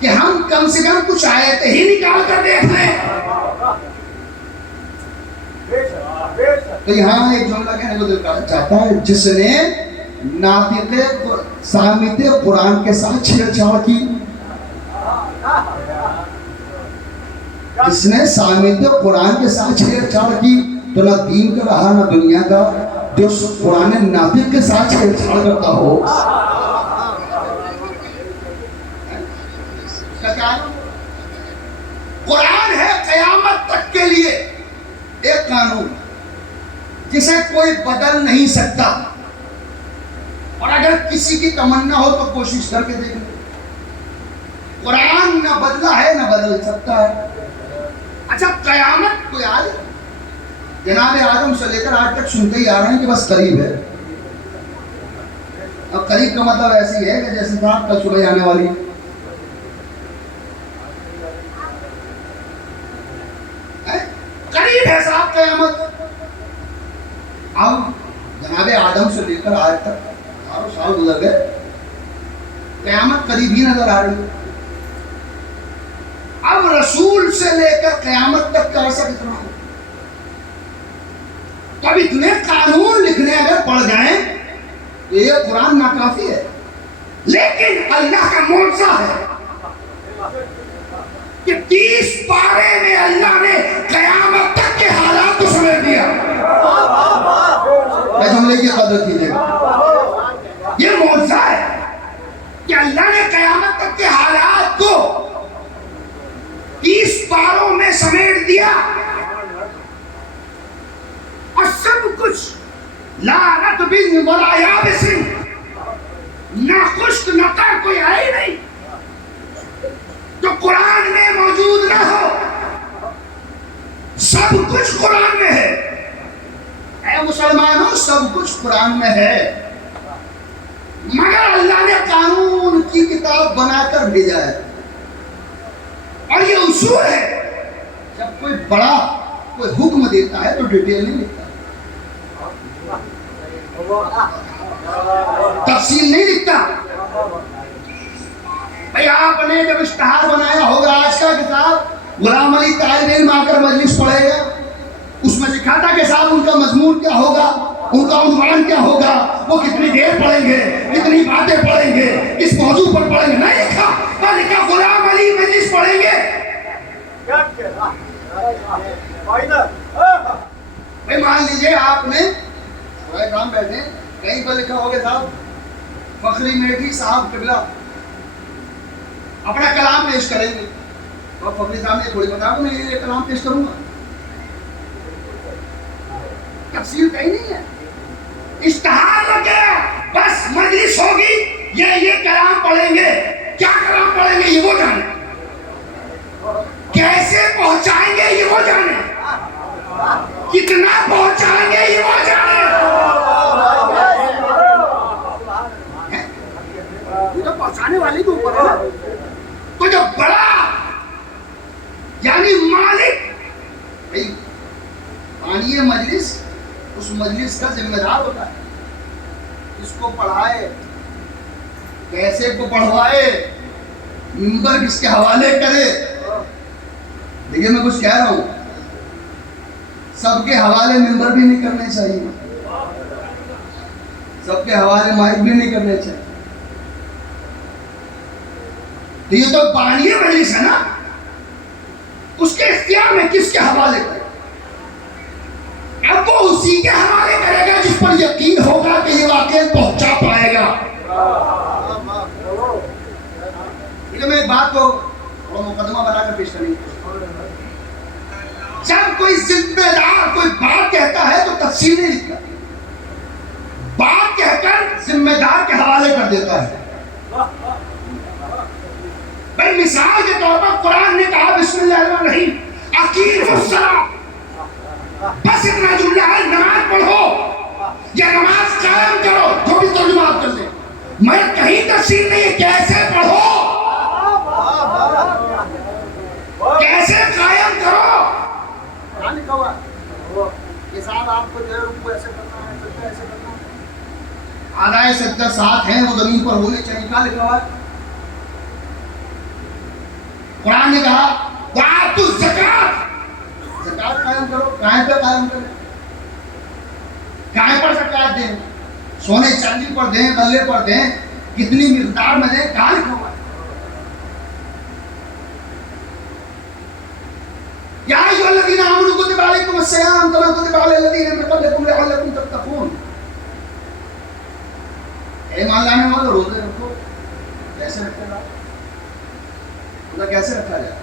کہ ہم کم سے کم کچھ آیتیں ہی نکال کر دیکھ لیں۔ تو یہاں ایک جملہ کہنے کو دل چاہتا ہے، جس نے ناطق صامت قرآن کے ساتھ چھیڑ چھاڑ کی، جس نے صامت قرآن کے ساتھ چھیڑ چھاڑ کی تو نہ دین کا رہا نہ دنیا کا۔ جو قرآن ناطق کے ساتھ چھیڑ چھاڑ کرتا ہو، قرآن ہے قیامت تک کے لیے ایک قانون جسے کوئی بدل نہیں سکتا، اور اگر کسی کی تمنا ہو تو کوشش کر کے دیکھ لیں، قرآن نہ بدلا ہے نہ بدل سکتا ہے۔ اچھا قیامت کو یاد ہے، جناب آدم سے لے کر آج تک سنتے ہی آ رہے ہیں کہ بس قریب ہے۔ اب قریب کا مطلب ایسی ہے کہ جیسے صاحب کل صبح آنے والی، قریب ہے صاحب قیامت۔ اب جناب آدم سے لے کر آج تک 1000 سال گزر گئے، قیامت قریب ہی نظر آ رہی ہے۔ اب رسول سے لے کر قیامت تک کا عرصہ کتنا ہو؟ اب اتنے قانون لکھنے اگر پڑ جائیں تو یہ قرآن ناکافی ہے، لیکن اللہ کا معجزہ ہے کہ 30 پارے میں اللہ نے قیامت تک کے حالات کو سمیٹ دیا۔ میں جملے کی قدر کیجیے گا، یہ معجزہ ہے کہ اللہ نے قیامت تک کے حالات کو دیا اور سب کچھ لا رطب ولا یابس، نہ خشک نہ تر کوئی ہے ہی نہیں جو قرآن میں موجود نہ ہو. سب کچھ قرآن میں ہے. اے مسلمانوں، سب کچھ قرآن میں ہے، مگر اللہ نے قانون کی کتاب بنا کر بھیجا ہے. اور یہ اصول ہے، جب کوئی بڑا کوئی حکم دیتا ہے تو ڈیٹیل نہیں لکھتا، تفصیل نہیں لکھتا. بھئی آپ نے جب اشتہار بنایا ہوگا آج کا کتاب، غلام علی طالب علم آ کر مجلس پڑھے گا، اس میں لکھا تھا کہ صاحب ان کا مضمون کیا ہوگا، ان کا عنوان کیا ہوگا، وہ کتنی دیر پڑھیں گے، کتنی باتیں پڑھیں گے، کس موضوع پر پڑھیں گے. نہیں لکھا، وہ لکھا غلام علی مجلس پڑھیں گے. بھئی مان لیجئے آپ نے کام بیٹھے کہیں پر لکھا ہوگا صاحب فخری میٹھی صاحب قبلہ اپنا کلام پیش کریں گے، تو فخری صاحب نے تھوڑی بتا میں یہ کلام پیش کروں گا. تفصیل کہیں نہیں ہے، اشتہار لگ گیا، بس مجلس ہوگی، یہ کلام پڑھیں گے. کیا کلام پڑھیں گے یہ وہ جانے، کیسے پہنچائیں گے یہ وہ جانے، کتنا پہنچائیں گے یہ وہ جانے. پہنچانے والی تو اوپر ہے. تو جو بڑا یعنی مالک بانیے مجلس، اس مجلس کا ذمہ دار ہوتا ہے. اس کو پڑھائے، کیسے کو پڑھوائے، منبر کس کے حوالے کرے. دیکھیے میں کچھ کہہ رہا ہوں، سب کے حوالے منبر بھی نہیں کرنے چاہیے، سب کے حوالے مائک بھی نہیں کرنے چاہیے. یہ تو بانیے مجلس ہے نا، اس کے اختیار میں کس کے حوالے کرے. اب وہ اسی کے حوالے کرے گا جس پر یقین ہوگا کہ یہ واقعہ پہنچا پائے گا. میں ایک بات کو مقدمہ بنا کر پیش کریں گے. جب کوئی ذمہ دار کوئی بات کہتا ہے تو تفصیل نہیں لکھتا، بات کہہ کر ذمہ دار کے حوالے کر دیتا ہے. بھائی مثال کے طور پر قرآن نے کہا بسم اللہ الرحمن الرحیم اقیموا الصلاۃ، بس اتنا جملہ ہے، نماز پڑھو یا نماز قائم کرو، جو بھی ترجمات کر دیں. میں کہیں تفصیل نہیں ہے، کیسے پڑھو، کیسے قائم کرو. یہ صاحب آپ کو جو ہے رکوع ایسے کرنا ہے، سجدہ ایسے کرنا ہے، آدھائے سجدہ ساتھ ہیں وہ زمین پر ہونے چاہیے. کہاں لکھا ہوا ہے؟ قرآن نے کہا وَآتُوا الزَّکَاۃَ، زکات قائم کرو. کہاں پہ قائم کریں، کہاں پر زکات دیں، سونے چاندی پر دیں، غلے پر دیں، کتنی مقدار میں دیں، کہاں لکھا ہوا ہے؟ یا ایھا الذین آمنوا کتب علیکم الصیام کما کتب علی الذین من قبلکم لعلکم تتقون. اے ایمان لانے والو، روزے رکھو. کیسے رکھے گا، روزہ کیسے رکھا جائے؟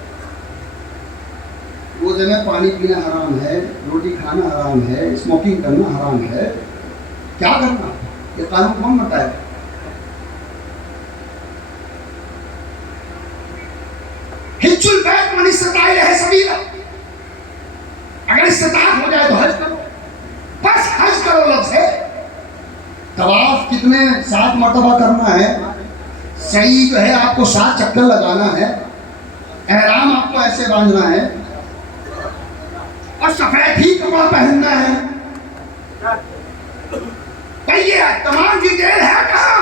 روزے میں پانی پینا حرام ہے، روٹی کھانا حرام ہے، اسموکنگ کرنا حرام ہے. کیا کرنا، یہ قانون کون بتائے؟ حج البیت من استطاع الیہ سبیلا، اگر استطاعت ہو جائے تو حج کرو. بس حج کرو لفظ ہے. طواف کتنے 7 مرتبہ کرنا ہے، صحیح جو ہے آپ کو 7 چکر لگانا ہے، احرام آپ کو ایسے باندھنا ہے اور سفید ہی کپڑا پہننا ہے. بھئی یہ تمام ڈیٹیل ہے کہاں؟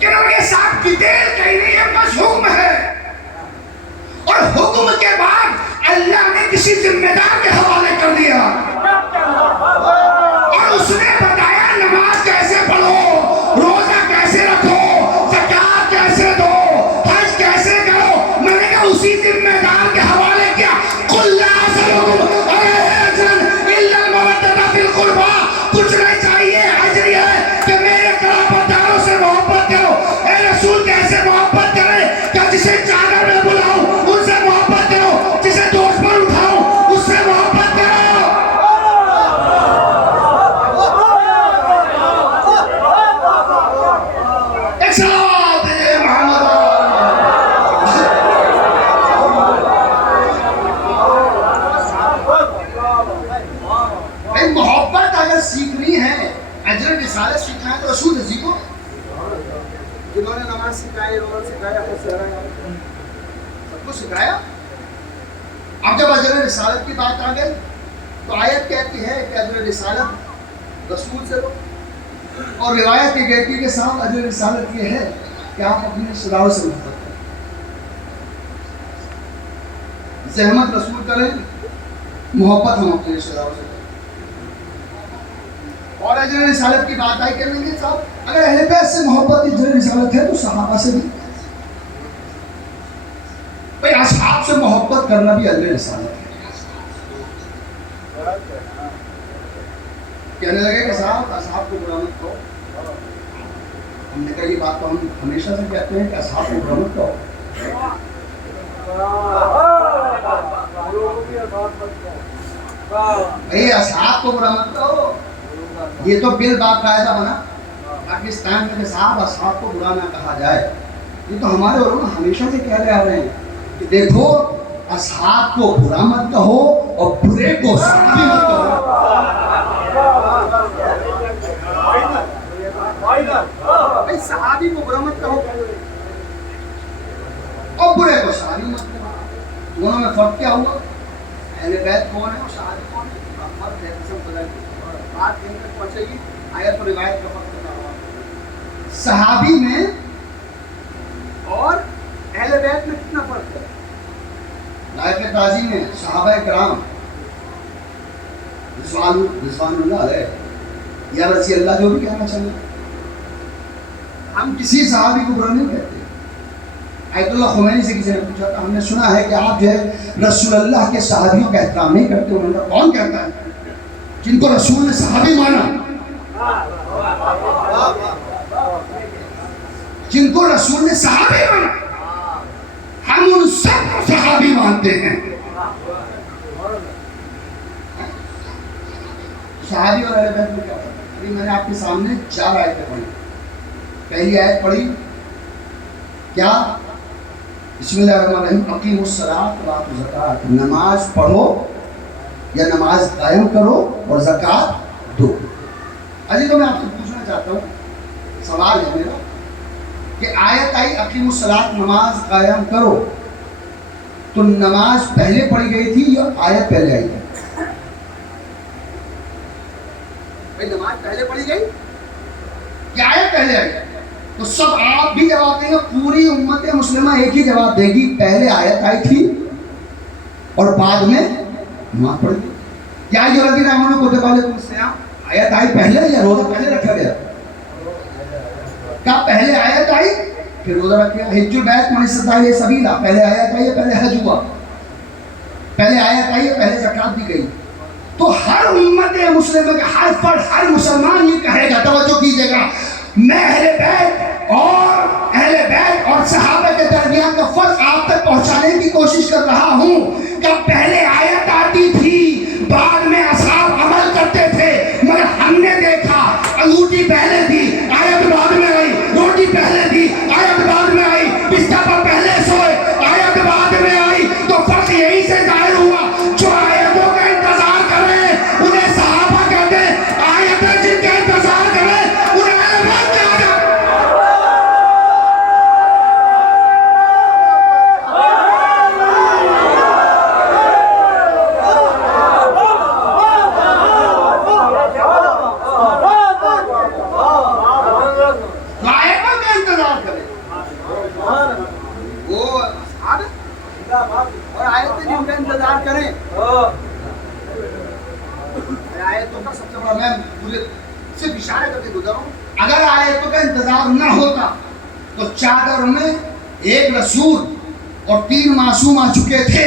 کہ یہ سب ڈیٹیل کہیں نہیں ہے، بس حکم ہے. اور حکم کے بعد اللہ نے کسی ذمہ دار کے حوالے کر دیا اور اس نے بتایا نماز کیسے پڑھو، روزہ کیسے رکھو، زکات کیسے دو، حج کیسے کرو. میں نے کہا اسی ذمہ دار کے حوالے کیا. قُلْ لَا أَسْأَلُكُمْ عَلَيْهِ أَجْرًا إِلَّا الْمَوَدَّةَ فِي الْقُرْبَىٰ. کچھ نہیں چاہیے، اجر یہ ہے کہ میرے قرابت داروں سے محبت کرو. اے رسول کیسے محبت کرے؟ کہ جسے چادر میں بلاؤں ان سے محبت کرو، جسے دوست پر اٹھاؤں آیا. اب جب اجر رسالت کی بات آ گئی تو آیت کہتی ہے کہ اجر رسالت رسول سے لو، اور روایت یہ کہتی ہے کہ صاحب اجر رسالت یہ ہے کہ آپ اپنے رشتہ داروں سے محبت کریں، زحمت رسول کریں، محبت ہم اپنے رشتہ داروں سے کریں. اور اجر رسالت کی بات آئی کریں گے صاحب اگر اہل بیت سے محبت اجر رسالت ہے تو صحابہ سے بھی، بھائی اصحاب سے محبت کرنا بھی اجر رسالت ہے. کہنے لگے کہ صاحب اصحاب کو برا مت کہو. ہم نے کہا یہ بات تو ہم ہمیشہ سے کہتے ہیں کہ اصحاب کو برا مت کہو. بھائی اصحاب کو برا مت کہو، یہ تو بل باقاعدہ بنا پاکستان میں کہ صاحب اصحاب کو برا نہ کہا جائے. یہ تو ہمارے علماء ہمیشہ سے کہہ رہے آ رہے ہیں کہ دیکھو اصحاب کو برا مت کہو اور برے کو صحابی مت کہو. بھائی صحابی کو برا مت کہو اور برے کو صحابی مت کہو. دونوں میں فرق کیا ہوا؟ اہل بیت کون ہے اور صحابی کون ہے؟ فرق ہے. سب بدل بات کہیں تک پہنچے گی. آیت اور روایت کا فرق بتا رہا ہوں. صحابی میں اور اہل بیت میں کتنا فرق ہے؟ لائق تعظیم میں صحابہ کرام رضوان اللہ علیہ یا رضی اللہ جو بھی کہنا چاہیے، ہم کسی صحابی کو برا نہیں کہتے. آیت اللہ خمینی سے کسی نے پوچھا تھا ہم نے سنا ہے کہ آپ جو ہے رسول اللہ کے صحابیوں کا احترام نہیں کرتے. انہوں نے کہا کون کہتا ہے؟ جن کو رسول نے صحابی مانا، جن کو رسول نے صحابی مانا، ہم ان سب کو صحابی مانتے ہیں. صحابی اور اہل بیت میں کیا فرق ہے؟ ابھی میں نے آپ کے سامنے 4 آیتیں پڑھی. پہلی آیت پڑھی کیا؟ بسم اللہ الرحمن الرحیم اقیموا الصلاۃ وآتوا الزکاۃ. نماز پڑھو یا نماز قائم کرو اور زکوٰۃ دو. اجی تو میں آپ سے پوچھنا چاہتا ہوں، سوال ہے میرا کہ آیت آئی اقیموا الصلاۃ نماز قائم کرو، تو نماز پہلے پڑھی گئی تھی یا آیت پہلے آئی تھی؟ بھائی نماز پہلے پڑھی گئی یا آیت پہلے آئی؟ تو سب آپ بھی جواب دیں گے، پوری امت مسلمہ ایک ہی جواب دے گی، پہلے آیت آئی تھی اور بعد میں نماز پڑھی گئی. یا جو الذین آمنوا کتب علیکم الصیام آیت آئی پہلے یا روزہ پہلے رکھا گیا؟ کیا پہلے آیت آئی پھر روزہ رکھ گیا؟ حج البیت من استطاع الیہ سبیلا پہلے آیت آئی ہے پہلے حج ہوا؟ پہلے آیت آئی ہے پہلے زکوٰۃ دی گئی. تو ہر امت مسلمہ کے ہر فرد ہر مسلمان یہ کہے گا، توجہ کیجیے گا، میں اہل بیت اور صحابہ کے درمیان کا فرق آپ تک پہنچانے کی کوشش کر رہا ہوں کہ پہلے آیت آتی تھی بعد میں اصحاب عمل کرتے تھے، مگر ہم نے دیکھا انگوٹھی پہلے تھی آیت بعد میں آئی، روٹی پہلے تھی آیت بعد میں آئی، بستر پر پہلے سوئے آیت بعد میں آئی. تو فرق یہی سے ظاہر ہوا، جو آیتوں کا انتظار کریں انہیں صحابہ کہتے ہیں، آیتیں جن کا انتظار کریں انہیں اہل بیت کہا جاتا ہے. آیتوں کا انتظار کریں وہ اصحاب اور آیتیں جن کا انتظار کریں. آیتوں کا سب سے بڑا میں مجھے صرف اشارہ کر کے گزرا ہوں، اگر آیتوں کا انتظار نہ ہوتا تو چادر میں ایک رسول اور 3 معصوم آ چکے تھے،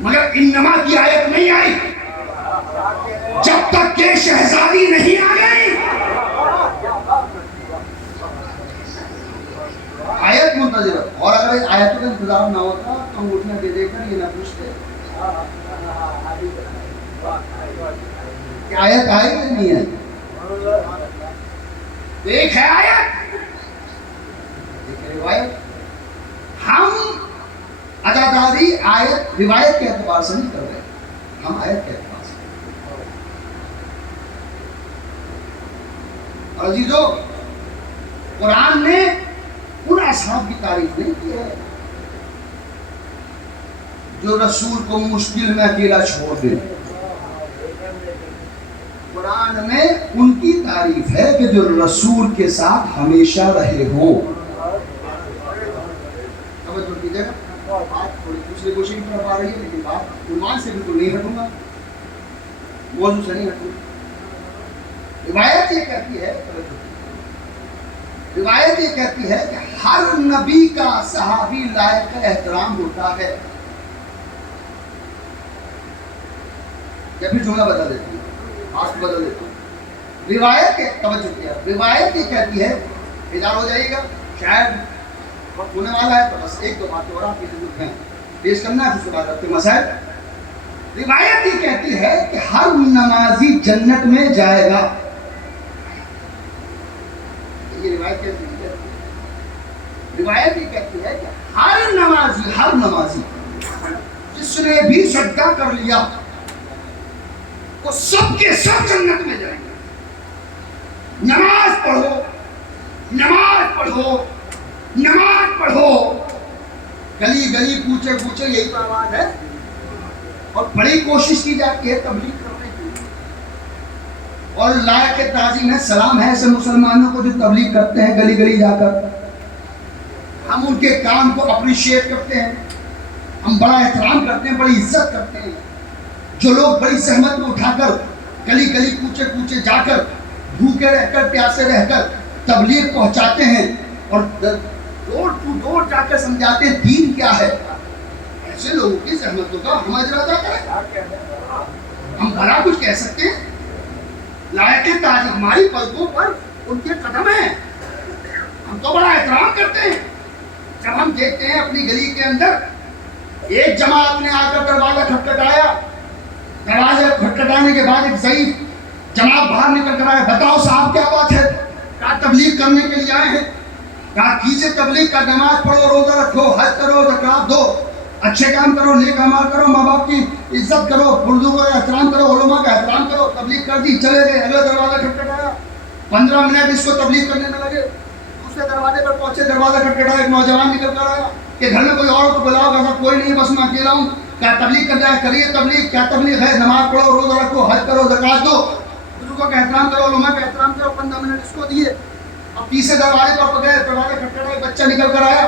مگر انما کی آیت نہیں آئی جب تک کہ شہزادی نہیں آ گئی. آیت منتظر، اور اگر آیتوں کا انتظار نہ ہوتا تو ہم اٹھنا دے دے کر یہ نہ پوچھتے کہ آیت آئی یا نہیں آئی. ایک ہے آیت، ایک ہے روایت. ہم اداداری آیت روایت کے اعتبار سے نہیں کر رہے، ہم آیت کے اعتبار سے. عزیزو، قرآن نے ان اصحاب کی تعریف نہیں کی ہے جو رسول کو مشکل میں اکیلا چھوڑ دے. قرآن میں ان کی تعریف ہے کہ جو رسول کے ساتھ ہمیشہ رہے ہوں. توجہ کیجیے گا، بات تھوڑی دوسرے گوشے کی طرف آ رہی ہے، لیکن بات عنوان سے بالکل نہیں ہٹوں گا، موضوع سے نہیں ہٹوں گا. روایت یہ کہتی ہے، روایت یہ کہتی ہے کہ ہر نبی کا صحابی لائق احترام ہوتا ہے. یا پھر جملہ بدل دیتی ہوں، آج بدل دیتا ہوں. روایت کے توجہ کیا، روایت یہ کہتی ہے، بیدار ہو جائیے گا، شاید وقت ہونے والا ہے تو بس ایک دو باتیں اور آپ کی ضرورت ہے پیش کرنا ہے، اس کے بعد رکھتے مسائل. روایت یہ کہتی ہے کہ ہر نمازی جنت میں جائے گا. یہ روایت کہتی ہے، روایت یہ کہتی ہے کہ ہر نمازی جس نے بھی صدقہ کر لیا وہ سب کے سب جنت میں جائیں گے. نماز پڑھو، نماز پڑھو، نماز پڑھو، گلی گلی کوچے کوچے یہی تو آواز ہے. اور بڑی کوشش کی جاتی ہے تبلیغ کرنے کی، اور لائق تعظیم ہے، سلام ہے ایسے مسلمانوں کو جو تبلیغ کرتے ہیں گلی گلی جا کر. ہم ان کے کام کو اپریشیٹ کرتے ہیں، ہم بڑا احترام کرتے ہیں، بڑی عزت کرتے ہیں. جو لوگ بڑی زحمت میں اٹھا کر گلی گلی کوچے کوچے جا کر بھوکے رہ کر پیاسے رہ کر تبلیغ پہنچاتے ہیں اور ڈور ٹو ڈور جا کر سمجھاتے ہیں دین کیا ہے، ایسے لوگوں کی زحمتوں کا ہم اجر ادا کریں. ہم بڑا کچھ کہہ سکتے ہیں، لائق تاج ہماری پلکوں پر ان کے قدم ہیں، ہم تو بڑا احترام کرتے ہیں. جب ہم دیکھتے ہیں اپنی گلی کے اندر ایک جماعت نے آ کر دروازہ کھٹکھٹایا، دروازے کھٹکھٹانے کے بعد ایک ضعیف جماعت باہر نکل کر آیا، بتاؤ صاحب کیا بات ہے؟ کہا تبلیغ کرنے کے لیے آئے ہیں. کہا کیجئے تبلیغ کا، نماز پڑھو، روزہ رکھو، حج کرو، زکات دو، اچھے کام کرو، نیک اعمال کرو، ماں باپ کی عزت کرو، بزرگوں کا احترام کرو، علماء کا احترام کرو. تبلیغ کر دی، چلے گئے. اگلا دروازہ کھٹکھٹایا، 15 منٹ اس کو تبلیغ کرنے میں لگے. دوسرے دروازے پر پہنچے، دروازہ کھٹکھٹایا، ایک نوجوان نکل کر آیا کہ گھر میں کوئی اور تو بلاؤ. ایسا کوئی نہیں، بس میں اکیلا ہوں. کیا تبلیغ کر رہا ہے؟ کریے تبلیغ. کیا تبلیغ ہے؟ نماز پڑھو، روزہ رکھو، حج کرو، زکات دو، بزرگوں کا احترام کرو، علماء کا احترام کرو. 15 منٹ اس کو دیے. اب تیسرے دروازے پر گئے، دروازہ کھٹکھٹایا، ایک بچہ نکل کر آیا.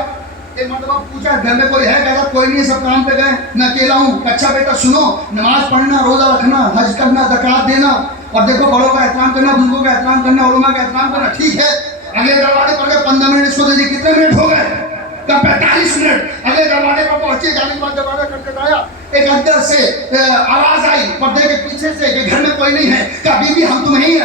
ایک مرتبہ پوچھا گھر میں کوئی ہے؟ کہا کوئی نہیں، سب کام پہ گئے، میں اکیلا ہوں. اچھا بیٹا سنو، نماز پڑھنا، روزہ رکھنا، حج کرنا، زکات دینا، اور دیکھو بڑوں کا احترام کرنا، بزرگوں کا احترام کرنا، علماء کا احترام کرنا، ٹھیک ہے. اگلے دروازے پر گئے، 15 منٹ اس کو دے دی. کتنے منٹ ہو گئے؟ کہا 45 منٹ. اگلے دروازے پر پہنچے، جانے کے بعد دروازہ کھٹکھٹایا. ایک اندر سے آواز آئی پردے کے پیچھے سے کہ گھر میں کوئی نہیں ہے. کہا بی بی ہم تمہیں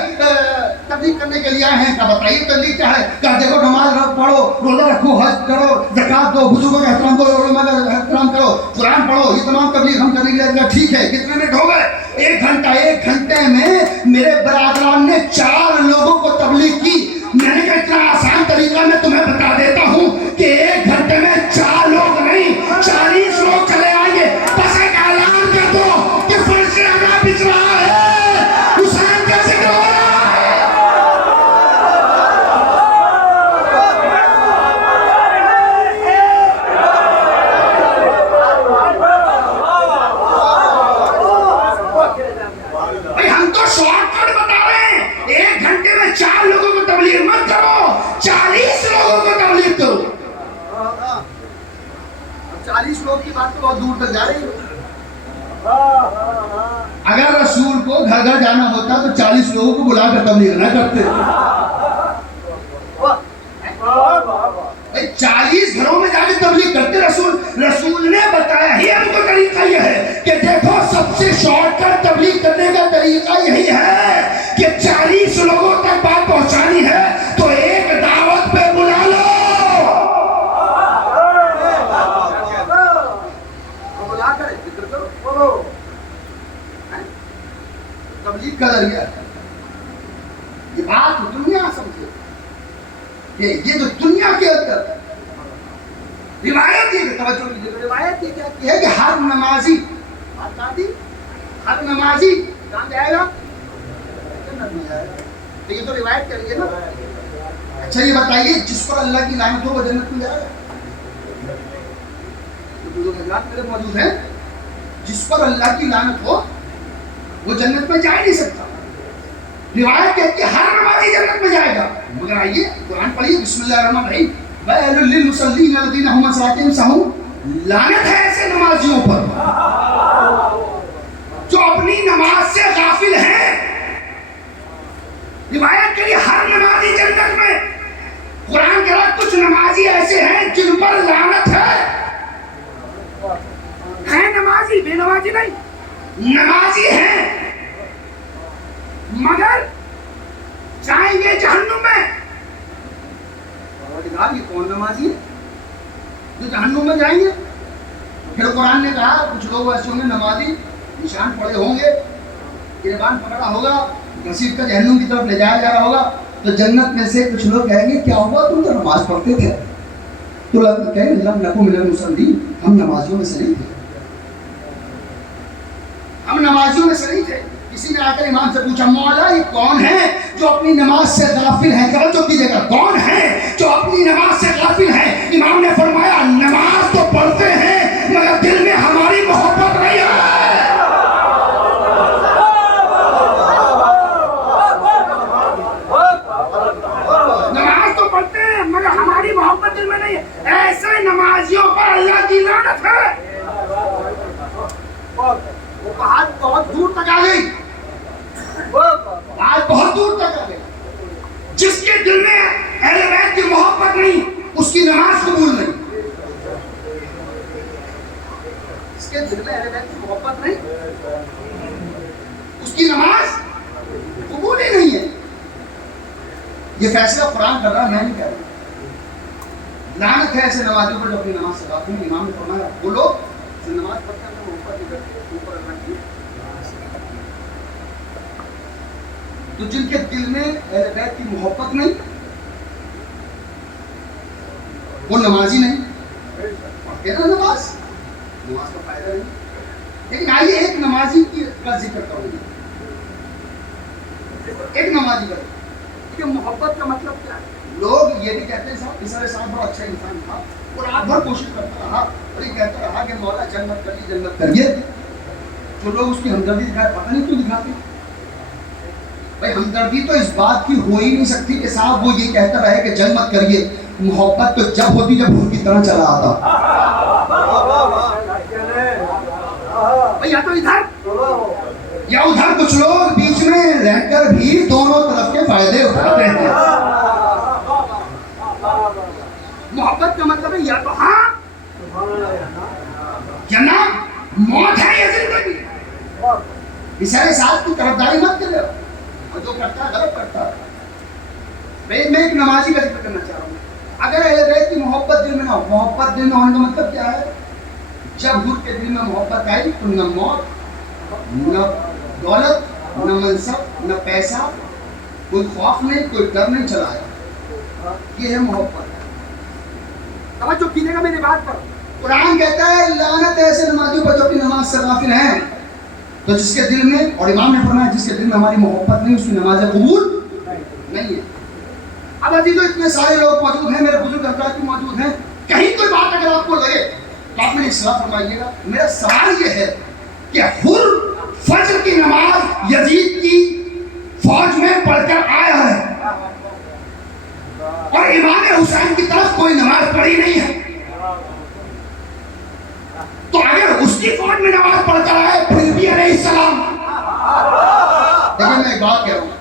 تبلیغ کرنے کے لیے آئے ہیں. کہا بتائیے تبلیغ کیا ہے؟ کہا دیکھو نماز پڑھو، روزہ رکھو، حج کرو، زکات دو، بزرگوں کا احترام کرو، علماء کا احترام کرو، قرآن پڑھو، یہ تمام تبلیغ ہم کرنے کے لیے. کہا ٹھیک ہے. کتنے منٹ ہو گئے؟ 1 گھنٹہ. 1 گھنٹے میں میرے برادران نے 4 لوگوں کو تبلیغ کی. میں نے کہا اتنا آسان طریقہ میں تمہیں بتا دیتا ہوں کہ 1 گھنٹے میں 4 لوگ نہیں 40 لوگ چلے آئیں گے. بس ایک اعلان کر دو کہ فرش اعلیٰ بچ رہا ہے، حسین کا ذکر ہو رہا ہے. بھائی ہم تو شارٹ کٹ بتا رہے ہیں. 1 گھنٹے میں 4 لوگوں کو تبلیغ مت کرو، 40 لوگوں کو تبلیغ کرو. 40 لوگ کی بات تو بہت دور تک جا رہی ہے. اگر رسول کو گھر گھر جانا ہوتا تو 40 لوگوں کو بلا کر تبلیغ نہ کرتے. 40 گھروں میں جا کے تبلیغ کرتے. رسول نے بتایا ہی ہم کو طریقہ یہ ہے کہ دیکھو سب سے شارٹ کٹ تبلیغ کرنے کا طریقہ یہی ہے کہ 40 لوگوں تک بات پہنچانی ہے تو ایک دعوت پہ بلا لو. تبلیغ کا ذریعہ ہے. یہ بات دنیا سمجھے کہ یہ جو دنیا کے اندر روایت یہ توجہ کیجیے، روایت یہ کہتی ہے کہ ہر نمازی کہاں جائے گا؟ جنت میں جائے گا. تو یہ تو روایت کر رہی ہے نا. اچھا یہ بتائیے جس پر اللہ کی لعنت ہو وہ جنت میں جائے گا؟ تو میرے موجود ہیں جس پر اللہ کی لعنت ہو وہ جنت میں جا ہی نہیں سکتا. روایت کہتی ہے ہر نمازی جنت میں جائے گا. مگر آئیے قرآن پڑھیے, بسم اللہ الرحمن الرحیم, وَيْلٌ لِّلْمُصَلِّينَ الَّذِينَ هُمْ عَنْ صَلَاتِهِمْ سَاهُونَ. لعنت ہے ایسے نمازیوں پر جو اپنی نماز سے غافل ہیں. روایت کے لیے ہر نمازی جنت میں. قرآن کہہ رہا کچھ نمازی ایسے ہیں جن پر لعنت ہے. نمازی, بے نمازی نہیں, نمازی ہیں مگر جائیں گے جہنم میں. یہ کون نمازی ہے جو جہنم میں جائیں گے؟ پھر قرآن نے کہا کچھ لوگ ایسے ہوں گے نمازی, نشان پڑے ہوں گے, گریبان پکڑا ہوگا, گھسیٹ کر جہنم کی طرف لے جایا جا رہا ہوگا, تو جنت میں سے کچھ لوگ کہیں گے کیا ہوا تم تو نماز پڑھتے تھے. تو لوگ کہیں گے لم نکن من المصلین, ہم نمازیوں میں سے نہیں تھے, ہم نمازیوں میں سے نہیں تھے. کسی نے آ کر امام سے پوچھا مولا یہ کون ہے جو اپنی نماز سے غافل ہے؟ توجہ کیجیے گا, کون ہے جو اپنی نماز سے غافل ہے؟ امام نے فرمایا نماز تو پڑھتے ہیں مگر دل میں ہماری محبت نہیں ہے. نماز تو پڑھتے ہیں مگر ہماری محبت دل میں نہیں ہے. ایسے نمازیوں پر اللہ کی لعنت ہے. وہ بات بہت دور تک آ گئی, بات بہت دور تک آ گئی. جس کے دل میں اہل بیت کی محبت نہیں اس کی نماز قبول نہیں. جس کے دل میں اہل بیت کی محبت نہیں اس کی نماز قبول ہی نہیں ہے. یہ فیصلہ قرآن کر رہا, میں نہیں کہہ رہا. لعنت ہے ایسے نمازیوں پر جو اپنی نماز سے غافل ہیں. امام نے فرمایا وہ لوگ جو نماز پڑھتے ہیں محبت نہیں کرتے, اوپر اللہ کی, تو جن کے دل میں اہل بیت کی محبت نہیں وہ نمازی نہیں. پڑھتے نا نماز, نماز کا فائدہ نہیں. لیکن آئیے ایک نمازی کا ذکر کروں گا, ایک نمازی کا. کہ محبت کا مطلب کیا ہے؟ لوگ یہ بھی کہتے ہیں صاحب اس صاحب بڑا اچھا انسان تھا اور رات بھر کوشش کرتا رہا اور یہ کہتا رہا کہ مولا جنت کریے جنت کریے. جو لوگ اس کی ہمدردی دکھائے پتہ نہیں کیوں دکھاتے. بھائی ہمدردی تو اس بات کی ہو ہی نہیں سکتی کہ صاحب وہ یہ کہتا رہے کہ جنت کریے. محبت تو جب ہوتی جب بھول کی طرح چلا آتا. یا تو ادھر یا ادھر کچھ لوگ بیچ میں رہ کر بھی دونوں طرف کے فائدے اٹھاتے ہیں. محبت کا مطلب ہے یا تو ہاں یا نہ, موت ہے یا زندگی. اسے ساتھ کی طرفداری مت کرو, اور جو کرتا ہے غلط کرتا ہے. میں ایک نمازی کا ذکر کرنا چاہ رہا ہوں. اگر اہل بیت کی محبت دل میں نہ ہو, محبت دل میں ہونے کا مطلب کیا ہے؟ جب حضور کے دل میں محبت آئی تو نہ موت, نہ دولت, نہ منصب, نہ پیسہ, کوئی خوف نہیں, کوئی ڈر نہیں چلا آیا. یہ ہے محبت. توجہ کیجیے گا میری بات پر. قرآن کہتا ہے لعنت ایسے نمازیوں پر جو اپنی نماز سے غافل ہیں. تو جس کے دل میں, اور امام نے فرمایا جس کے دل میں ہماری محبت نہیں اس کی نماز قبول نہیں ہے. اب عزیزو اتنے سارے لوگ موجود ہیں, میرے بزرگ حضرات بھی موجود ہیں, کہیں کوئی بات اگر آپ کو لگے تو آپ میری اصلاح فرمائیے گا. میرا سوال یہ ہے کہ فجر کی نماز یزید کی فوج میں پڑھ کر آیا ہے اور امام حسین کی طرف کوئی نماز پڑھی نہیں ہے, تو اگر اس کی فوج میں نماز پڑھ کر آئے پھر بھی علیہ السلام. دیکھیں میں ایک بات کہہ رہا ہوں,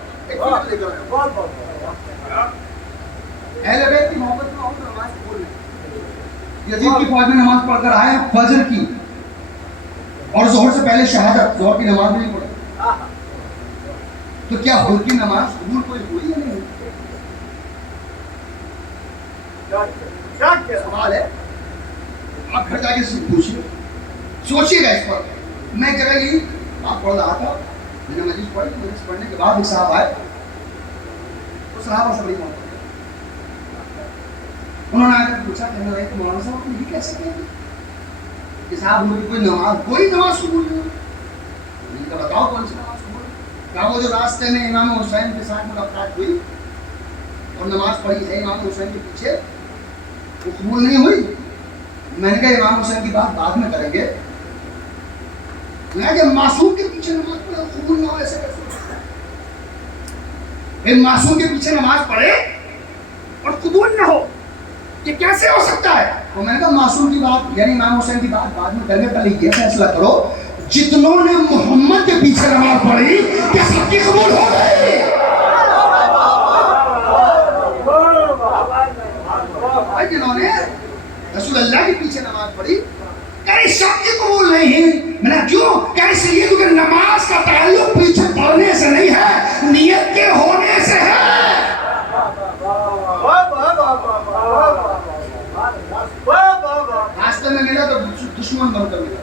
اہل بیت کی محبت میں اور نماز قبول نہیں. یزید کی فوج میں نماز پڑھ کر آئے فجر کی, اور ظہر سے پہلے شہادت, ظہر کی نماز بھی نہیں پڑھی, تو کیا ظہر کی نماز قبول کوئی ہوئی یا نہیں؟ سوال ہے, آپ گھر جا کے پوچھیے, سوچیے گا اس پر. میں ایک جگہ یہی آپ پڑھ رہا تھا, میں نے مجلس پڑھی, مجلس پڑھنے کے بعد ایک صاحب آئے, تو صحابہ سے بڑی محبت, انہوں نے آ کر پوچھا کہ مولانا صاحب آپ یہ کیسے کہیں گے کہ صاحب مجھے کوئی نماز قبول نہیں ہوئی. میں نے کہا بتاؤ کون سی نماز قبول ہے؟ کہا وہ جو راستے میں امام حسین کے ساتھ ملاقات ہوئی اور نماز پڑھی ہے امام حسین کے پیچھے, وہ قبول نہیں ہوئی. میں نے کہا امام حسین کی بات بعد میں کریں گے, کہ معصوم کے پیچھے نماز پڑھے اور قبول نہ ہو، ایسے کیسے؟ معصوم کے پیچھے نماز پڑھے اور قبول نہ ہو، یہ کیسے ہو سکتا ہے؟ تو میں نے کہا معصوم کی بات یعنی امام حسین کی بات بعد میں کرنے، پہلے یہ فیصلہ کرو جتنوں نے محمد کے پیچھے نماز پڑھی کیا سب کی قبول ہو گئی؟ جنہوں نے رسول اللہ کے پیچھے نماز پڑھی کہ سب کی قبول نہیں ہے۔ میں نے کیوں کہ اس لیے کیونکہ نماز کا تعلق پیچھے پڑھنے سے نہیں ہے، نیت کے ہونے سے ہے۔ راستے میں ملا تو دشمن بن کر ملا۔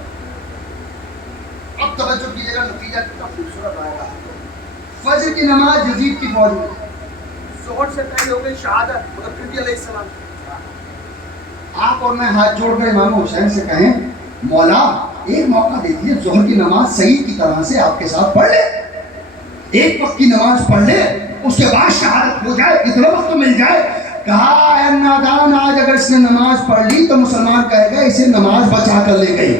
اب توجہ کیجیے گا، نتیجہ کتنا خوبصورت آئے گا۔ فجر کی نماز یزید کی فوج میں، ظہر سے پہلے ہو گئی شہادت متقی علیہ السلام۔ آپ اور میں ہاتھ جوڑ کر امام حسین سے کہیں مولا ایک موقع دیکھیے، ظہر کی نماز صحیح کی طرح سے آپ کے ساتھ پڑھ لے، ایک وقت کی نماز پڑھ لے، اس کے بعد شہادت ہو جائے، اتنا وقت تو مل جائے۔ کہا اے نادان، آج اگر اس نے نماز پڑھ لی تو مسلمان کہے گا اسے نماز بچا کر لے گئی۔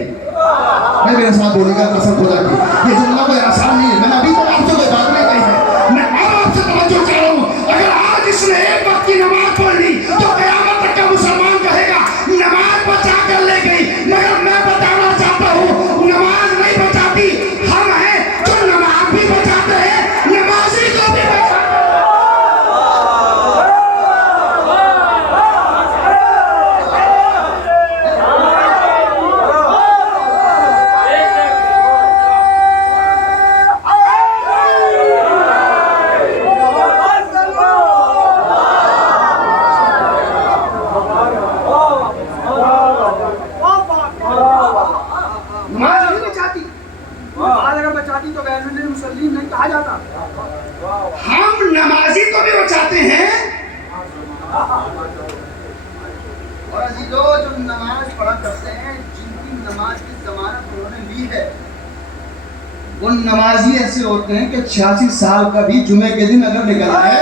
میں میرے ساتھ بولے گا قسم خدا کی، یہ جملہ کوئی آسان نہیں ہے، میں نے ابھی تک آپ سے کوئی بات نہیں کہی ہے، میں آپ سے توجہ چاہ رہا ہوں۔ اگر آج اس نے ایک وقت کی نماز پڑھ لی تو قیامت تک کا مسلمان کہے گا نماز بچا کر لے گئی، مگر میں بتانا چاہتا ہوں نماز نہیں بچاتی، ہم ہیں جو نماز بھی بچاتے ہیں، نمازی کو بھی بچاتے ہیں۔ ہم نمازی کو بھی بچاتے ہیں، اور عزیزو جو نماز پڑھا کرتے ہیں، جن کی نماز کی ضمانت انہوں نے لی ہے، وہ نمازی ایسے ہوتے ہیں کہ 86 سال کا بھی جمعے کے دن اگر نکل آئے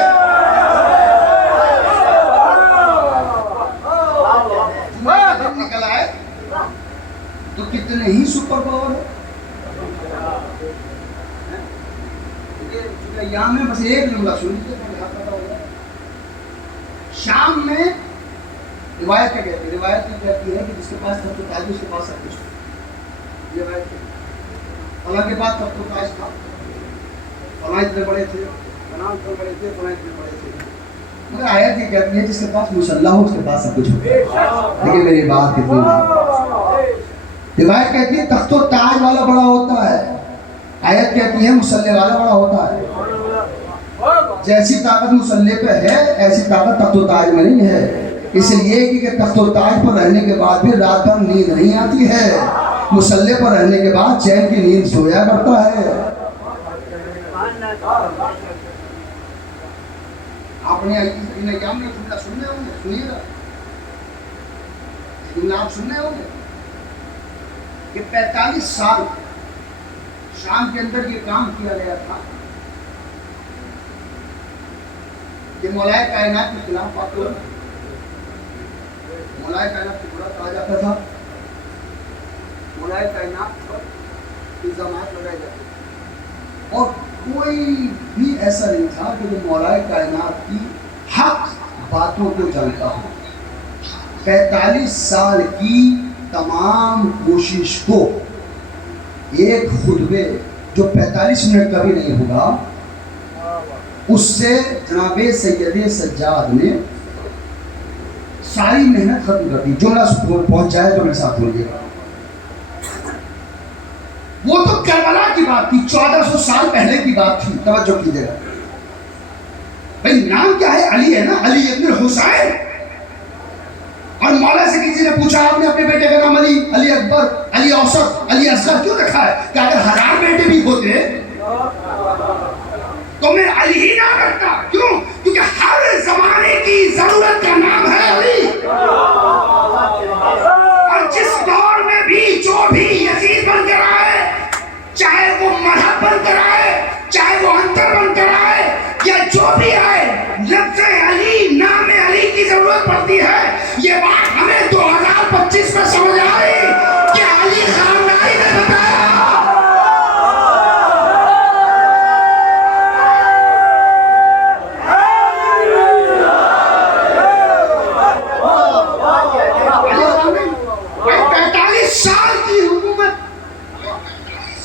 تو کتنے ہی سپر پاور ہو۔ ایام میں بس ایک جملہ سن لیجیے، شام میں روایت کیا کہتی ہے؟ روایت یہ کہتی ہے کہ جس کے پاس تخت و تاج اس کے پاس سب کچھ، یہ روایت ہے۔ اللہ کے پاس تخت و تاج تھا، فلاں اتنے بڑے تھے، فلاں اتنے بڑے تھے، فلاں اتنے بڑے تھے، مگر آیت یہ کہتی ہے جس کے پاس مسلح ہو اس کے پاس سب کچھ ہو۔ لیکن میری بات کتنی ہے، روایت کہتی ہے تخت و تاج والا بڑا ہوتا ہے، آیت کہتی ہے مسلح والا بڑا ہوتا ہے۔ جیسی طاقت مسلح پہ ہے ایسی طاقت تخت و تاج میں نہیں ہے، اس لیے کہ تخت و تاج پر رہنے کے بعد بھی رات بھر نیند نہیں آتی ہے، مسلح پر رہنے کے بعد چین کی نیند سویا کرتا ہے۔ آپ نے ایام میں جملہ سننے ہوں گے، سنیے گا جملہ آپ سننے ہوں گے کہ 45 سال شام کے اندر یہ کام کیا گیا تھا کہ مولائے کائنات کے خلاف بات ہو، مولائے کائنات کو برا کہا جاتا تھا، مولائے کائنات پر الزامات لگائے جاتے تھے، اور کوئی بھی ایسا نہیں تھا کہ جو مولائے کائنات کی حق باتوں کو جانتا ہو۔ 45 سال کی تمام کوشش کو ایک خطبے جو 45 منٹ کا بھی نہیں ہوگا، اس سے جناب سید سجاد نے ساری محنت ختم کر دی۔ جملہ پہنچ جائے تو میرے ساتھ بولیے گا۔ وہ تو کربلا کی بات تھی، 1400 سال پہلے کی بات تھی، توجہ کیجیے گا۔ بھائی نام کیا ہے؟ علی ہے نا، علی ابن الحسین۔ اور مولا سے کسی نے پوچھا آپ نے اپنے بیٹے کا نام علی، علی اکبر، علی اوسط، علی اصغر کیوں رکھا ہے؟ کہ اگر 1000 بیٹے بھی ہوتے تو میں علی ہی نہ کرتا۔ کیوں؟ کیونکہ ہر زمانے کی ضرورت کا نام ہے علی، اور جس دور میں بھی جو بھی یزید بن کر آئے، چاہے وہ مذہب بن کر آئے، چاہے وہ انتر بن کر آئے، یا جو بھی آئے، لفظ علی، نام علی کی ضرورت پڑتی ہے۔ یہ بات ہمیں 2025 میں سمجھ آئی کہ علی خامنہئی نے بتایا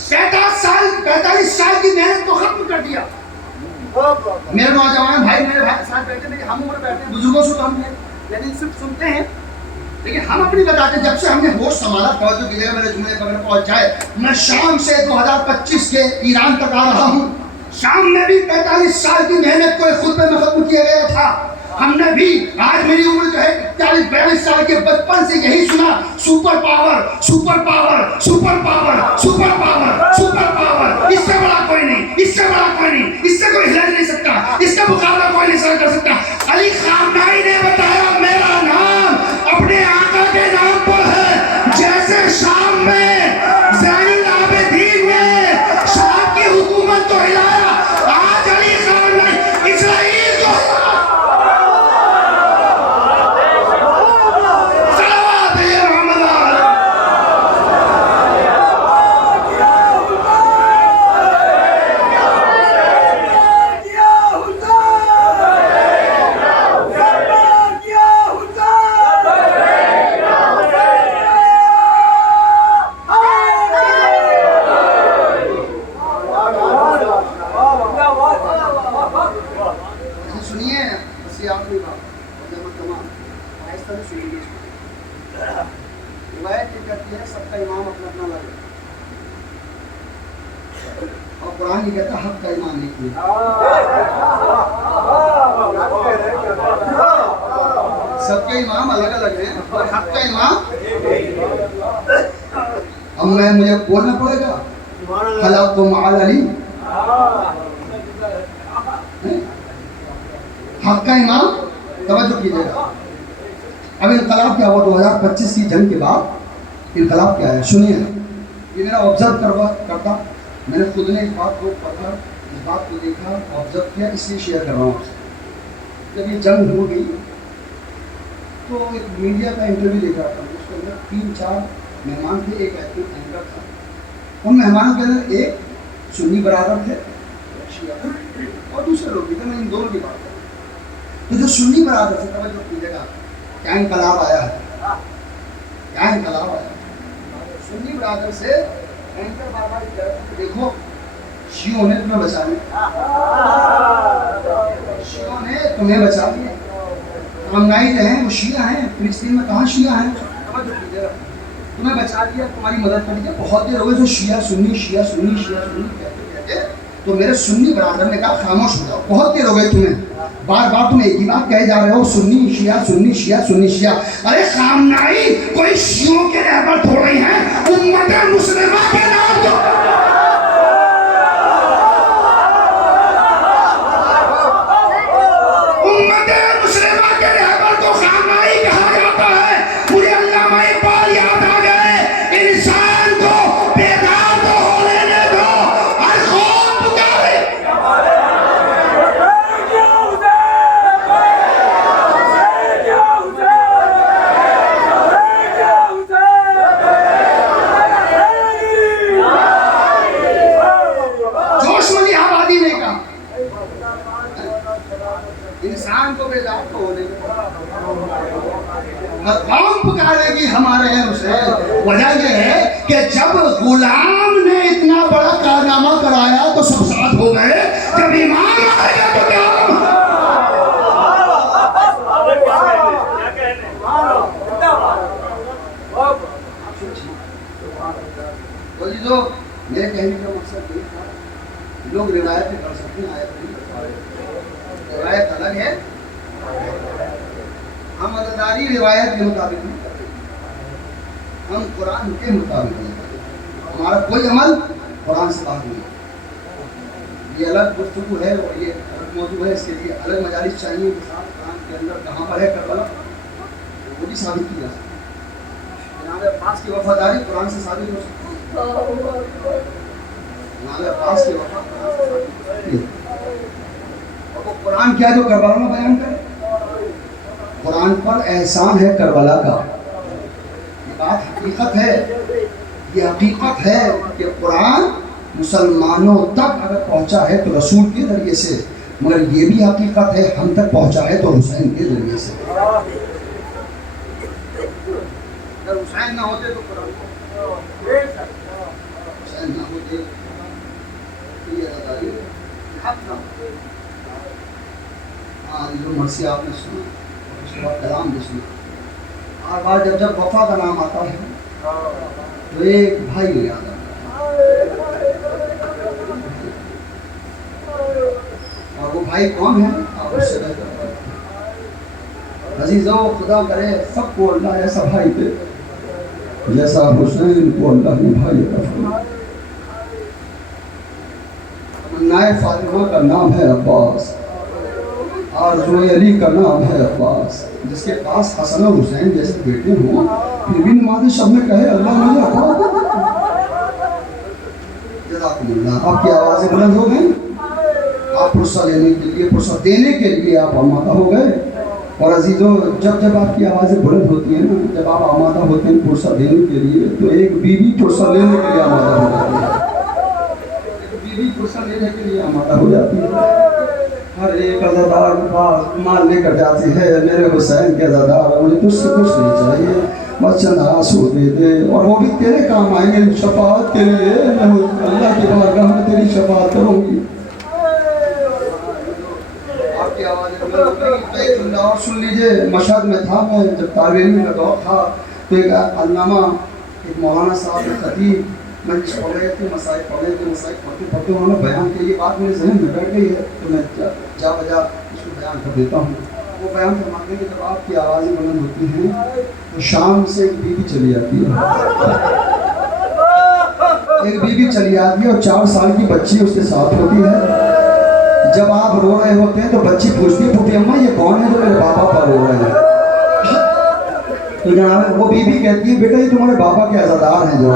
45 سال کی محنت کو ختم کر دیا. میرے نوجوان بھائی میرے بھائی کے ساتھ بیٹھے تھے کہ ہم عمر بیٹھے ہیں, بزرگوں سے تو ہم لیکن صرف سنتے ہیں, لیکن ہم اپنی بتاتے ہیں. جب سے ہم نے ہوش سنبھالا, توجہ کیجیے میرے جملے پر پہنچ جائے, میں شام سے 2025 کے ایران تک آ رہا ہوں. شام میں بھی 45 سال کی محنت کو ایک خطبے میں ختم کیا گیا تھا. ہم نے بھی آج میری عمر جو ہے 42 سال کے, بچپن سے یہی سنا, super power super power super power super power super power. اس سے بڑا کوئی نہیں, اس سے بڑا کوئی نہیں, اس سے کوئی ہلا نہیں سکتا, اس کا مقابلہ کوئی نہیں کر سکتا. علی خامنہئی نے بتایا میرا نام اپنے آقا کے نام پر ہے. جیسے شام میں زین العابدین نے شام کی حکومت کو ہلایا, آج علی خامنہئی اسرائیل کو سب کا امام اپنا اپنا لگے, اور قرآن یہ کہتا ہے حق کا امام نہیں کیا. سب کے امام الگ الگ ہیں اور حق کا امام. اب مجھے بولنا پڑے گا خلق تو معال علی, حق کا امام. توجہ کیجیے گا, اب انقلاب کیا ہوا 2025 کی جنگ کے بعد. انقلاب کیا ہے سنیے, یہ میرا آبزرو کرتا, میں نے خود نے اس بات کو پڑھا, اس بات کو دیکھا, آبزرو کیا, اس لیے شیئر کر رہا ہوں. جب یہ جنگ ہو گئی تو ایک میڈیا کا انٹرویو دیکھ رہا تھا, اس کے اندر 3-4 مہمان تھے, ایک اینکر تھا. ان مہمانوں کے اندر ایک سنی برادر تھے, شیعہ, اور دوسرے لوگ بھی تھے. میں ان دونوں کی بات کروں. تو جو سنی برادر تھے, توجہ کیجیے گا, کیا انقلاب آیا ہے, کیا انقلاب آیا. سنی برادر سے اینکر بابا دیکھو, شیعوں نے تمہیں بچا لیا, شیعوں نے تمہیں بچا لیا. خامنہئی جو ہیں وہ شیعہ ہیں, فلسطین میں کہاں شیعہ ہیں, تمہیں بچا لیا, تمہاری مدد کر دیا. بہت دیر ہو گئے جو شیعہ سنی شیعہ سنی شیعہ سنی کہتے, تو میرے سنی برادر نے کہا خاموش ہو جاؤ, بہت دیر ہو گئی تمہیں, بار بار تم ایک ہی بات کہے جا رہے ہو, سنی شیعہ سنی شیعہ سنی شیعہ. ارے خامنہئی کوئی شیعوں کے رہبر تھوڑے ہیں, امت مسلمہ کے نام تو امت مسلمہ کے رہبر کو خامنہئی کہا جاتا ہے. مجھے علامہ اقبال یاد آ گئے, انسان کو بیدار تو ہو لینے دو, ہر خوف پکارے. انسان کو بیدار تو ہونے مقام پکارے گی ہمارے ہیں اسے. وجہ یہ ہے کہ جب غلام نے اتنا بڑا کارنامہ کرایا تو سب ساتھ ہو گئے, جب امام آئے گا تو کیا بولی. جو میرے کہنے کا مقصد یہ تھا, لوگ روایتیں کر سکتے ہیں, آیت نہیں. روایت الگ ہے, ہم عزاداری روایت کے مطابق نہیں کرتے, ہم قرآن کے مطابق نہیں کرتے. ہمارا کوئی عمل قرآن سے باہر نہیں. یہ الگ گفتگو ہے اور یہ الگ موضوع ہے, اس کے لیے الگ مجالس چاہیے. قرآن کے اندر کہاں پر ہے کربلا, وہ بھی ثابت کی جا سکتی ہے. جناب عباس کی وفاداری قرآن سے ثابت ہو سکتی ہے. جناب عباس کی وفاداری اور قرآن کیا جو کربلا میں بیان کرے, قرآن پر احسان ہے کربلا کا. یہ بات حقیقت ہے, یہ حقیقت ہے کہ قرآن مسلمانوں تک اگر پہنچا ہے تو رسول کے ذریعے سے, مگر یہ بھی حقیقت ہے ہم تک پہنچا ہے تو حسین کے ذریعے سے. اگر حسین نہ ہوتے تو قرآن ہاں جو مرثیہ آپ نے سنا اس کے بعد کلام بھی سنا. ہر بار جب وفا کا نام آتا ہے تو ایک بھائی یاد آتا ہے. اور وہ بھائی کون ہے آپ اس سے بہتر جانتے ہیں. عزیزوں خدا کرے سب کو اللہ ایسا بھائی دے جیسا حسین کو اللہ نے بھائی عطا فرمایا. تمنائے فاطمہ کا نام ہے عباس، آرزو علی کا نام ہے عباس. جس کے پاس حسن و حسین جیسے بیٹے ہوں پھر بھی نماز شب میں کہے اللہ مجھے عطا دے. جزاکم اللہ. آپ کی آوازیں بلند ہو گئی، آپ پرسہ لینے کے لیے پرسہ دینے کے لیے آپ آمادہ ہو گئے. اور عزیزوں جب آپ کی آوازیں بلند ہوتی ہیں نا، جب آپ آمادہ ہوتے ہیں پرسہ دینے کے لیے تو ایک بیوی پرسہ لینے کے لیے آمادہ ہو جاتی ہے. ایک بیوی پرسہ لینے کے لیے آمادہ ہو جاتی ہے. ہر ایک عزادار کے پاس مال لے کر جاتی ہے، میرے حسین کے عزادار مجھے تجھ سے کچھ نہیں چاہیے، بس چند آنسو دے دے اور وہ بھی تیرے کام آئیں گے شفاعت کے لیے. میں اللہ کی بارگاہ میں تیری شفاعت کروں گی. آپ کی آوازیں بلند ہو گئی. اور سن لیجئے مشہد میں تھا میں جب طالب علم کا دور تھا تو ایک علامہ ایک مولانا صاحب خطیب میں پڑھ رہے تھے، مسائل پڑھ رہے تھے. مسائل پڑھتے انہوں نے بیان کیا. یہ بات میرے ذہن میں بیٹھ گئی ہے تو میں جا بجا اس کو بیان کر دیتا ہوں. وہ بیان فرماتے ہیں کہ جب آپ کی آوازیں بلند ہوتی ہیں تو شام سے ایک بیوی چلی آتی ہے. ایک بیوی چلی آتی ہے اور 4 سال کی بچی اس کے ساتھ ہوتی ہے. جب آپ رو رہے ہوتے ہیں تو بچی پوچھتی ہے پھوپھی اماں یہ کون ہے جو میرے بابا پر رو رہے ہیں؟ تو جناب وہ بیوی کہتی ہے بیٹا یہ تمہارے بابا کے عزادار ہیں جو.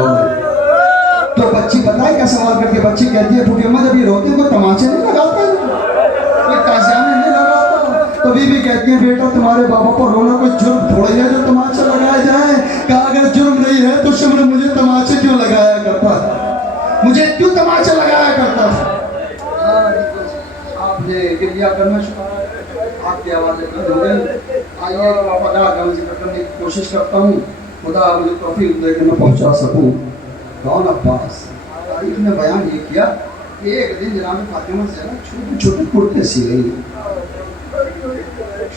تو بچی پتہ ہے کیا سوال کرتی ہے؟ بچی کہتی ہے پھوپھی اماں جب یہ روتے ہیں کوئی تماچے نہیں لگاتے ہیں، کوئی تازیانے نہیں لگاتا؟ تو بیوی کہتی ہے بیٹا تمہارے بابا پر رونا کوئی جرم تھوڑی ہے جو تماچے لگائے جائیں. کہا اگر جرم نہیں ہے تو شمر مجھے تماچے کیوں لگایا کرتا ہے، مجھے کیوں تماچے لگایا کرتا ہے؟ آپ نے گریہ کرنا شروع، آپ کی آوازیں بلند ہو گئی. آئیے وفادار کا ذکر کرنے کی کوشش کرتا ہوں. خدا مجھے توفیق دے کہ میں پہنچا سکوں. کون عباس؟ تاریخ میں بیان یہ کیا کہ ایک دن جناب فاطمہ زینب چھوٹے چھوٹے کرتے سی رہی،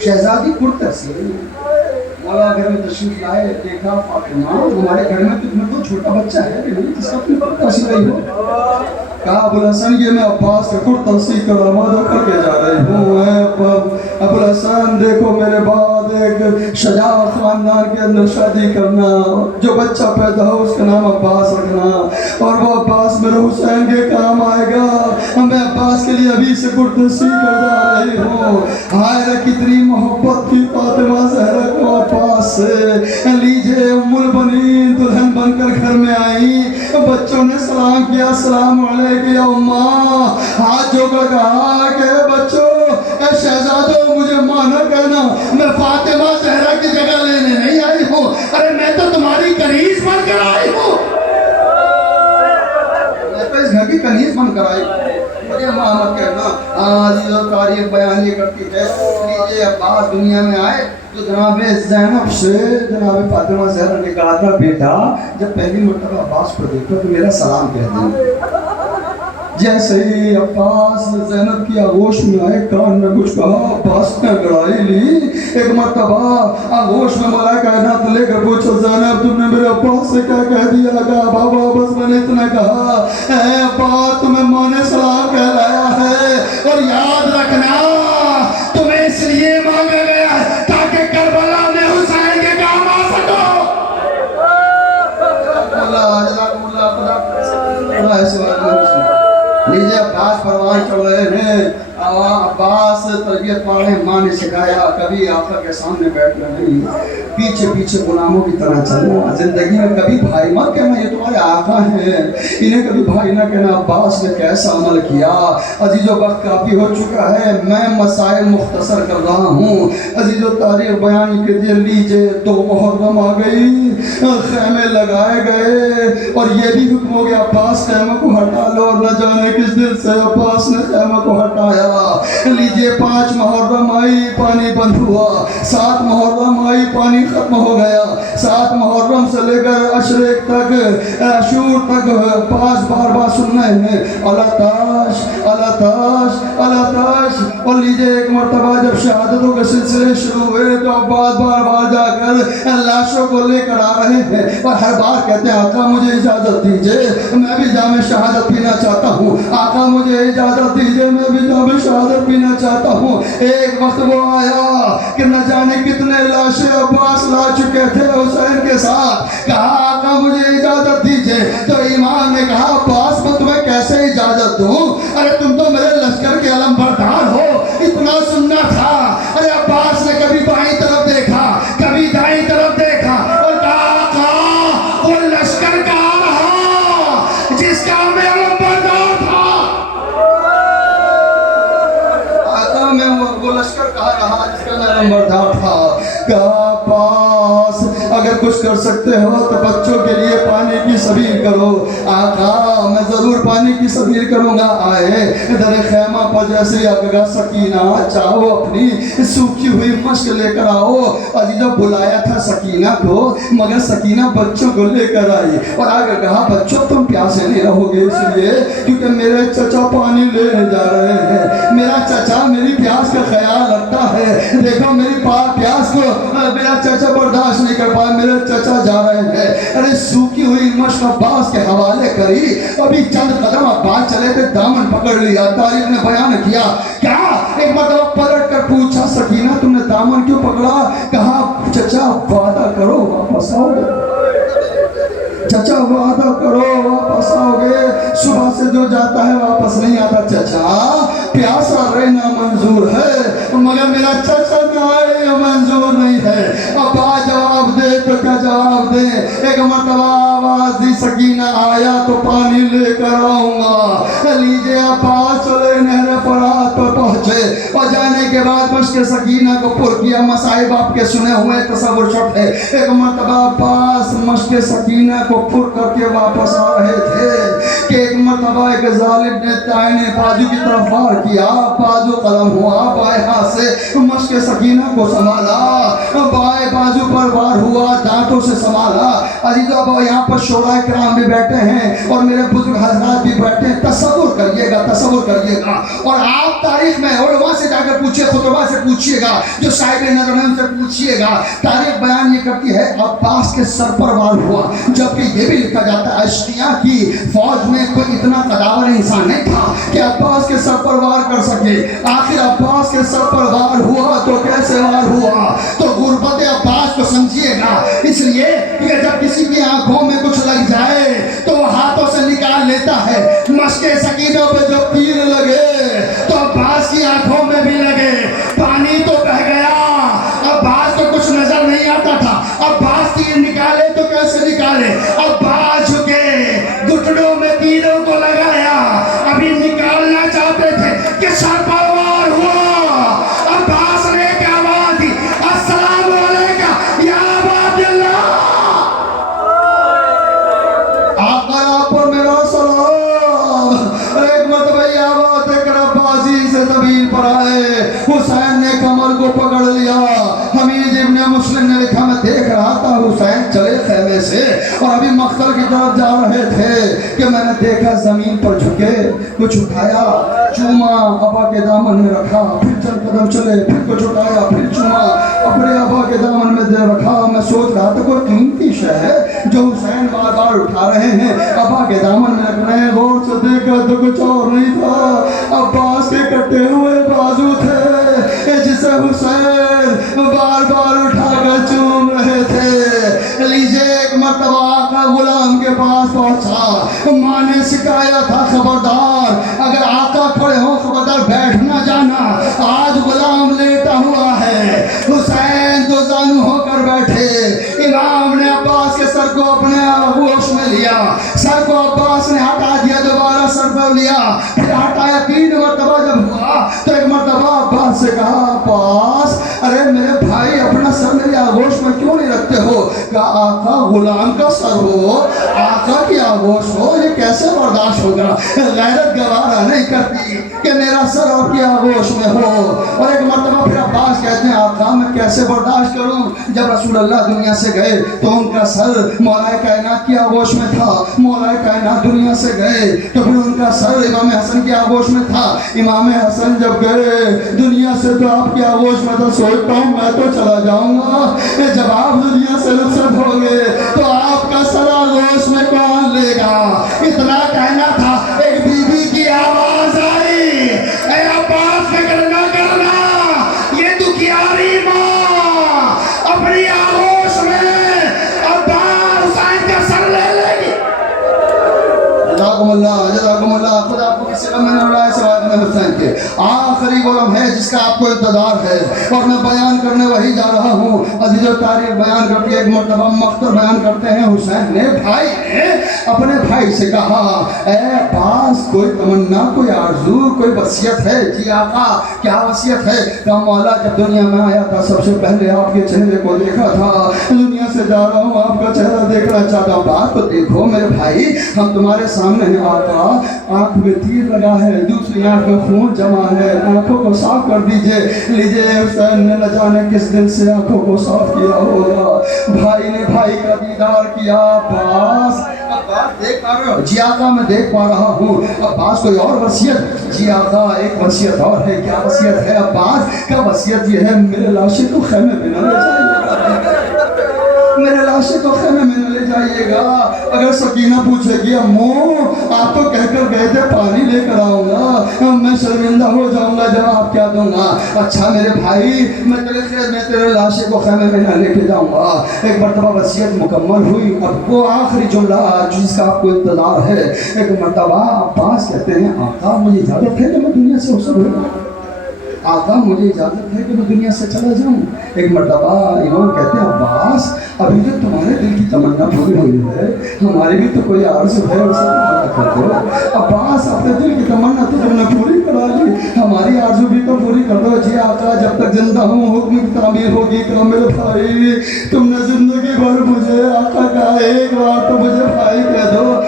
شہزادی کرتے سی رہی. مولا گھر میں تشریف لائے، دیکھا فاطمہ ہمارے گھر میں تمہیں تو چھوٹا بچہ ہے جس کا تم کرتا سی رہی ہو. کہا ابوالحسن یہ میں عباس کا کرتا سی کر آمادہ کر کے جا رہی ہوں. ابوالحسن دیکھو میرے بعد ایک شجاع خاندان کے اندر شادی کرنا، جو بچہ پیدا ہو اس کا نام عباس رکھنا، اور وہ عباس میرے حسین کے کام آئے گا. میں عباس کے لیے ابھی سے کرتا سی کر جا رہی ہوں. ہائے کتنی محبت تھی فاطمہ زہرا کو عباس سے. لیجئے ام البنین دلہن بن کر گھر میں آئی. بچوں نے سلام کیا، السلام علیکم یا اماں. ہاتھ جو کر کہا کہ بچوں اے شہزادوں مجھے ماں نہ کہنا، میں فاطمہ زہرا کی جگہ لینے نہیں آئی ہوں، ارے میں تو تمہاری کنیز بن کر آئی ہوں. میں تو اس گھر کی کنیز بن کر آئی ہوں، مجھے ماں مت کہنا. عزیز و تاریخ بیان یہ کرتی ہے لیجئے عباس دنیا میں آئے تو جناب زینب سے جناب فاطمہ زہرا نے کہا تھا بیٹا جب پہلی مرتبہ عباس کو دیکھو تو میرا سلام کہہ دینا. جیسے ہی عباس زینب کی آغوش میں آئے کان میں کچھ کہا، عباس نے گڑائی لی. ایک مرتبہ آغوش میں ملائکہ کائنات لے کر پوچھا زینب تم نے میرے عباس سے کیا کہہ دیا؟ کہا بابا بس میں نے اتنا کہا اے عباس تمہیں ماں نے سلام کہلایا ہے، اور یاد رکھنا تمہیں اس لیے مانگا گیا ہے تاکہ کربلا میں حسین کے کام آ سکو. اللہ جزاکم اللہ خدا. لیجئے عباس پروان چڑھ رہے ہیں. عباس تربیت پا رہے، ماں نے سکھایا کبھی آقا کے سامنے بیٹھنا نہیں، پیچھے پیچھے غلاموں کی طرح چلنا. زندگی میں کبھی بھائی مت کہنا یہ تمہارے آقا ہیں، انہیں کبھی بھائی نہ کہنا. عباس نے کیسا عمل کیا. عزیزو وقت کافی ہو چکا ہے، میں مسائل مختصر کر رہا ہوں. عزیزو تاریخ بیان کے دے لیجئے 2 محرم آ گئی، خیمے لگائے گئے اور یہ بھی حکم ہو گیا عباس خیمے کو ہٹا لو. اور نہ جانے کس دن سے عباس نے خیمے کو ہٹایا. لیجئے 5 محرم آئی پانی بند ہوا، 7 محرم آئی پانی پانی ختم ہو گیا. 7 محرم سے لے کر اشریق تک عاشور تک پاس بار بار سننا ہے اللہ تاش اللہ تاش اللہ تاش. اور لیجئے ایک مرتبہ جب شہادتوں کے سلسلے شروع ہوئے تو عباس بار بار جا کر لاشوں کو لے کر آ رہے ہیں اور ہر بار کہتے ہیں آقا مجھے اجازت دیجئے میں بھی جام شہادت پینا چاہتا ہوں, آقا مجھے اجازت دیجئے میں بھی جام شہادت پینا چاہتا ہوں. ایک وقت وہ آیا کہ نہ جانے کتنے لاشیں عباس لا چکے تھے حسین کے ساتھ. کہا آقا مجھے اجازت دیجئے. تو امام نے کہا عباس میں تمہیں کیسے اجازت دوں, ارے تم تو میرے لشکر کے علم بردار ہو, اتنا سننا تھا. ارے عباس نے کبھی بائیں طرف دیکھا کبھی دائیں طرف دیکھا اور کہا آقا وہ لشکر کا آ رہا جس کا میں علم بردار تھا. آقا میں وہ لشکر کا آ رہا جس کا میں علم بردار تھا. کہا عباس اگر کچھ کر سکتے ہو تو بچوں کے لیے پانی کی سبیل کرو. آقا میں ضرور پانی کی سبیل کروں گا. آئے در خیمہ پر جیسے آگا سکینہ چاہو اپنی سوکھی ہوئی مشک لے کر آؤ. عزیزہ بلایا تھا سکینہ کو مگر سکینہ بچوں کو لے کر آئی اور آگے کہا بچوں تم پیاسے نہیں رہو گے اس لیے کیونکہ میرے چچا پانی لینے جا رہے ہیں. میرا چچا میری پیاس کا خیال رکھتا ہے. دیکھو میری پیاس کو میرا چچا برداشت نہیں کر پایا, میرے چچا جا رہے ہیں. ارے سوکھی ہوئی مشک عباس کے حوالے کری. ابھی چند قدم عباس چلے تھے دامن پکڑ لیا. تاریخ نے بیان کیا کیا ایک مرتبہ پلٹ کر پوچھا سکینہ تم نے دامن کیوں پکڑا. کہا چچا وعدہ کرو واپس آؤ گے, چچا وعدہ کرو واپس آؤ گے. صبح سے جو جاتا ہے واپس نہیں آتا. چچا پیاسا رہنا منظور ہے مگر میرا چچا نہ آئے منظور نہیں ہے. ابا جواب دے تو کیا جواب دے. ایک مرتبہ آواز دی سکینہ آیا تو پانی لے کر آؤں گا. لیجئے عباس چلے نہر فرات پر پہنچے اور جانے کے بعد مشق سکینہ کو پر کیا. مصائب آپ کے سنے ہوئے تصور شٹ ہے. ایک مرتبہ عباس مشق سکینہ کو پر کر کے واپس آ رہے تھے کہ ایک مرتبہ ایک ظالم نے دائیں بازو کی طرف وار کیا. بازو قلم ہوا, بائیں ہاتھ سے مشق سکینہ کو سنبھالا, بائیں بازو پر وار ہوا, دانتوں سے سنبھالا. عزیزو اب یہاں پر شورا کرام بھی بیٹھے ہیں اور میرے بزرگ حضرات بھی بیٹھے ہیں. تصور کریے گا, تصور کریے گا. اور آپ تاریخ میں علماء سے جا کر پوچھئے, خطبہ سے پوچھئے گا, جو صاحب نظر ہیں ان سے پوچھئے گا. تاریخ بیان یہ کرتی ہے عباس کے سر پر وار ہوا. جبکہ یہ بھی لکھا جاتا ہے اشتیاء کی فوج میں کوئی اتنا قداور انسان نہیں تھا کہ عباس کے سر پر وار کر سکے. آخر عباس کے سر پر وار ہوا تو کیسے وار ہوا, تو غربت عباس کو سمجھیے گا. اس لیے کہ جب کسی کی آنکھوں میں کچھ لگ جائے تو وہ ہاتھوں سے نکال لیتا ہے. مشق سکینہ پہ جو تیر لگے تو عباس کی آنکھوں میں بھی لگے. پانی تو بہ گیا, عباس کو کچھ نظر نہیں آتا تھا. عباس تیر نکالے تو کیسے نکالے. عباس جھکے گھٹنوں میں تیروں کو لگایا, ابھی نکالنا چاہتے تھے کہ سر پر وار ہوا. عباس نے کیا آواز دی, السلام علیکم یا عباد اللہ. آقا آپ پر میرا سلام. ایک مرتبہ یہ آواز دے کر عباسی سے زمین پر آئے. حسین نے کمر کو پکڑ لیا. حمید ابن مسلم نے لکھا میں دیکھ رہا تھا حسین چلے خیمے سے اور ابھی مقتل کی طرف جا رہے تھے کہ میں نے دیکھا زمین پر جھکے, کچھ اٹھایا, چوما, ابا کے دامن میں رکھا, پھر چند قدم چلے, پھر کچھ اٹھایا, پھر چوما, اپنے ابا کے دامن میں دے رکھا. میں سوچ رہا تھا کوئی قیمتی شے ہے جو حسین بار بار اٹھا رہے ہیں, ابا کے دامن میں رکھ رہے ہیں. غور سے دیکھا تو کچھ اور نہیں تھا, عباس کے کٹے ہوئے بازو تھے جسے حسین بار بار اٹھا کر چوم رہے تھے. لیجئے ایک مرتبہ آقا غلام کے پاس پہنچا. ماں نے سکھایا تھا خبردار اگر آقا کھڑے ہو خبردار بیٹھ نہ جانا, آج غلام لیٹا ہوا ہے. حسین دو زانو ہو کر بیٹھے. امام نے عباس کے سر کو اپنے آغوش میں لیا, سر کو عباس نے ہٹا دیا, دوبارہ سر پر لیا, پھر ہٹایا. 3 مرتبہ جب ہوا تو ایک مرتبہ عباس سے کہا عباس ارے میرے بھائی اپنا سر میری آغوش میں کیوں نہیں رکھتے ہو. کہا آقا غلام کا سر ہو, آقا کی آغوش ہو, یہ کیسے کیسے برداشت ہوگا؟ غیرت گوارا نہیں کرتی کہ میرا سر آپ کی آغوش میں ہو۔ اور ایک مرتبہ پھر عباس کہتے ہیں آقا میں کیسے برداشت کروں؟ جب رسول اللہ دنیا سے گئے تو ان کا سر مولا کائنات کی آغوش میں تھا، مولا کائنات دنیا سے گئے تو پھر ان کا سر امام حسن کی آغوش میں تھا۔ امام حسن جب گئے دنیا سے تو آپ کی آغوش میں تھا، سوچتا ہوں میں تو چلا جاؤں گا، جب آپ دنیا سے رخصت ہو گئے تو آپ کا سر آغوش میں کون لے گا؟ اتنا کہنا تھا، ایک بی بی کی آواز آئی، اے عباس فکر نہ کرنا، یہ دکھیاری ماں اپنی آغوش میں عباس حسین کا سر لے لے گی۔ جزاکم اللہ، خدا آپ کو کسی غم میں نہ اڑائے سوائے غم حسین کے۔ آخری وہ لمحہ جس کا آپ کو انتظار ہے اور میں بیان کرنے وہی جا رہا ہوں۔ عزیز و تاریخ بیان کرتی ہے، ایک مرتبہ مقتل بیان کرتے ہیں، حسین نے بھائی نے اپنے بھائی سے کہا اے عباس کوئی تمنا، کوئی آرزو، کوئی وصیت ہے؟ جی آقا کیا وصیت ہے؟ کہا مولا جب دنیا میں آیا تھا سب سے پہلے آپ کے چہرے کو دیکھا تھا، دنیا سے جا رہا ہوں آپ کا چہرہ دیکھنا چاہتا ہوں۔ بات تو دیکھو میرے بھائی، ہم تمہارے سامنے ہیں آقا، آنکھ میں تیر لگا ہے، دوسری آنکھ میں خون جمع ہے، آنکھوں کو صاف کر دیجئے۔ لیجئے حسین نے نہ جانے کس دل سے آنکھوں کو صاف کیا ہوگا، بھائی نے بھائی کا دیدار کیا۔ عباس دیکھ پا رہے ہو؟ جی آقا میں دیکھ پا رہا ہوں۔ عباس کوئی اور وصیت؟ جی آقا ایک وصیت اور ہے۔ کیا وصیت ہے عباس کا؟ وصیت یہ ہے میرے لاشے کو خیمے میں نہ لے جائیے، میرے لاشے کو خیمے میں نہ لے جائیے گا۔ اگر سکینہ پوچھے گی امو آپ تو کہہ کر گئے تھے پانی لے کر آؤں گا، میں شرمندہ ہو جاؤں گا، جواب کیا دوں گا؟ اچھا میرے بھائی میں تیرے لاشے کو خیمے میں نہ لے کے جاؤں گا۔ ایک مرتبہ وصیت مکمل ہوئی، اب وہ آخری جملہ جس کا آپ کو انتظار ہے۔ ایک مرتبہ عباس کہتے ہیں آقا مجھے اجازت ہے کہ میں دنیا سے رخصت ہو جاؤں، آقا مجھے اجازت ہے کہ میں دنیا سے چلا جاؤں۔ ایک مرتبہ امام کہتے ہیں عباس ابھی تو تمہارے دل کی تمنا پوری ہوئی ہے، ہماری بھی تو کوئی عرض ہے، اسے پورا کر دو۔ عباس اپنے دل کی تمنا تو تم نے پوری کرا لی، ہماری عرض بھی تو پوری کر دو۔ جی آقا جب تک زندہ ہوں حکم کی تعمیر ہوگی کہ میرے بھائی تم نے زندگی بھر مجھے آقا کہا، ایک بار تو مجھے بھائی کہہ دو۔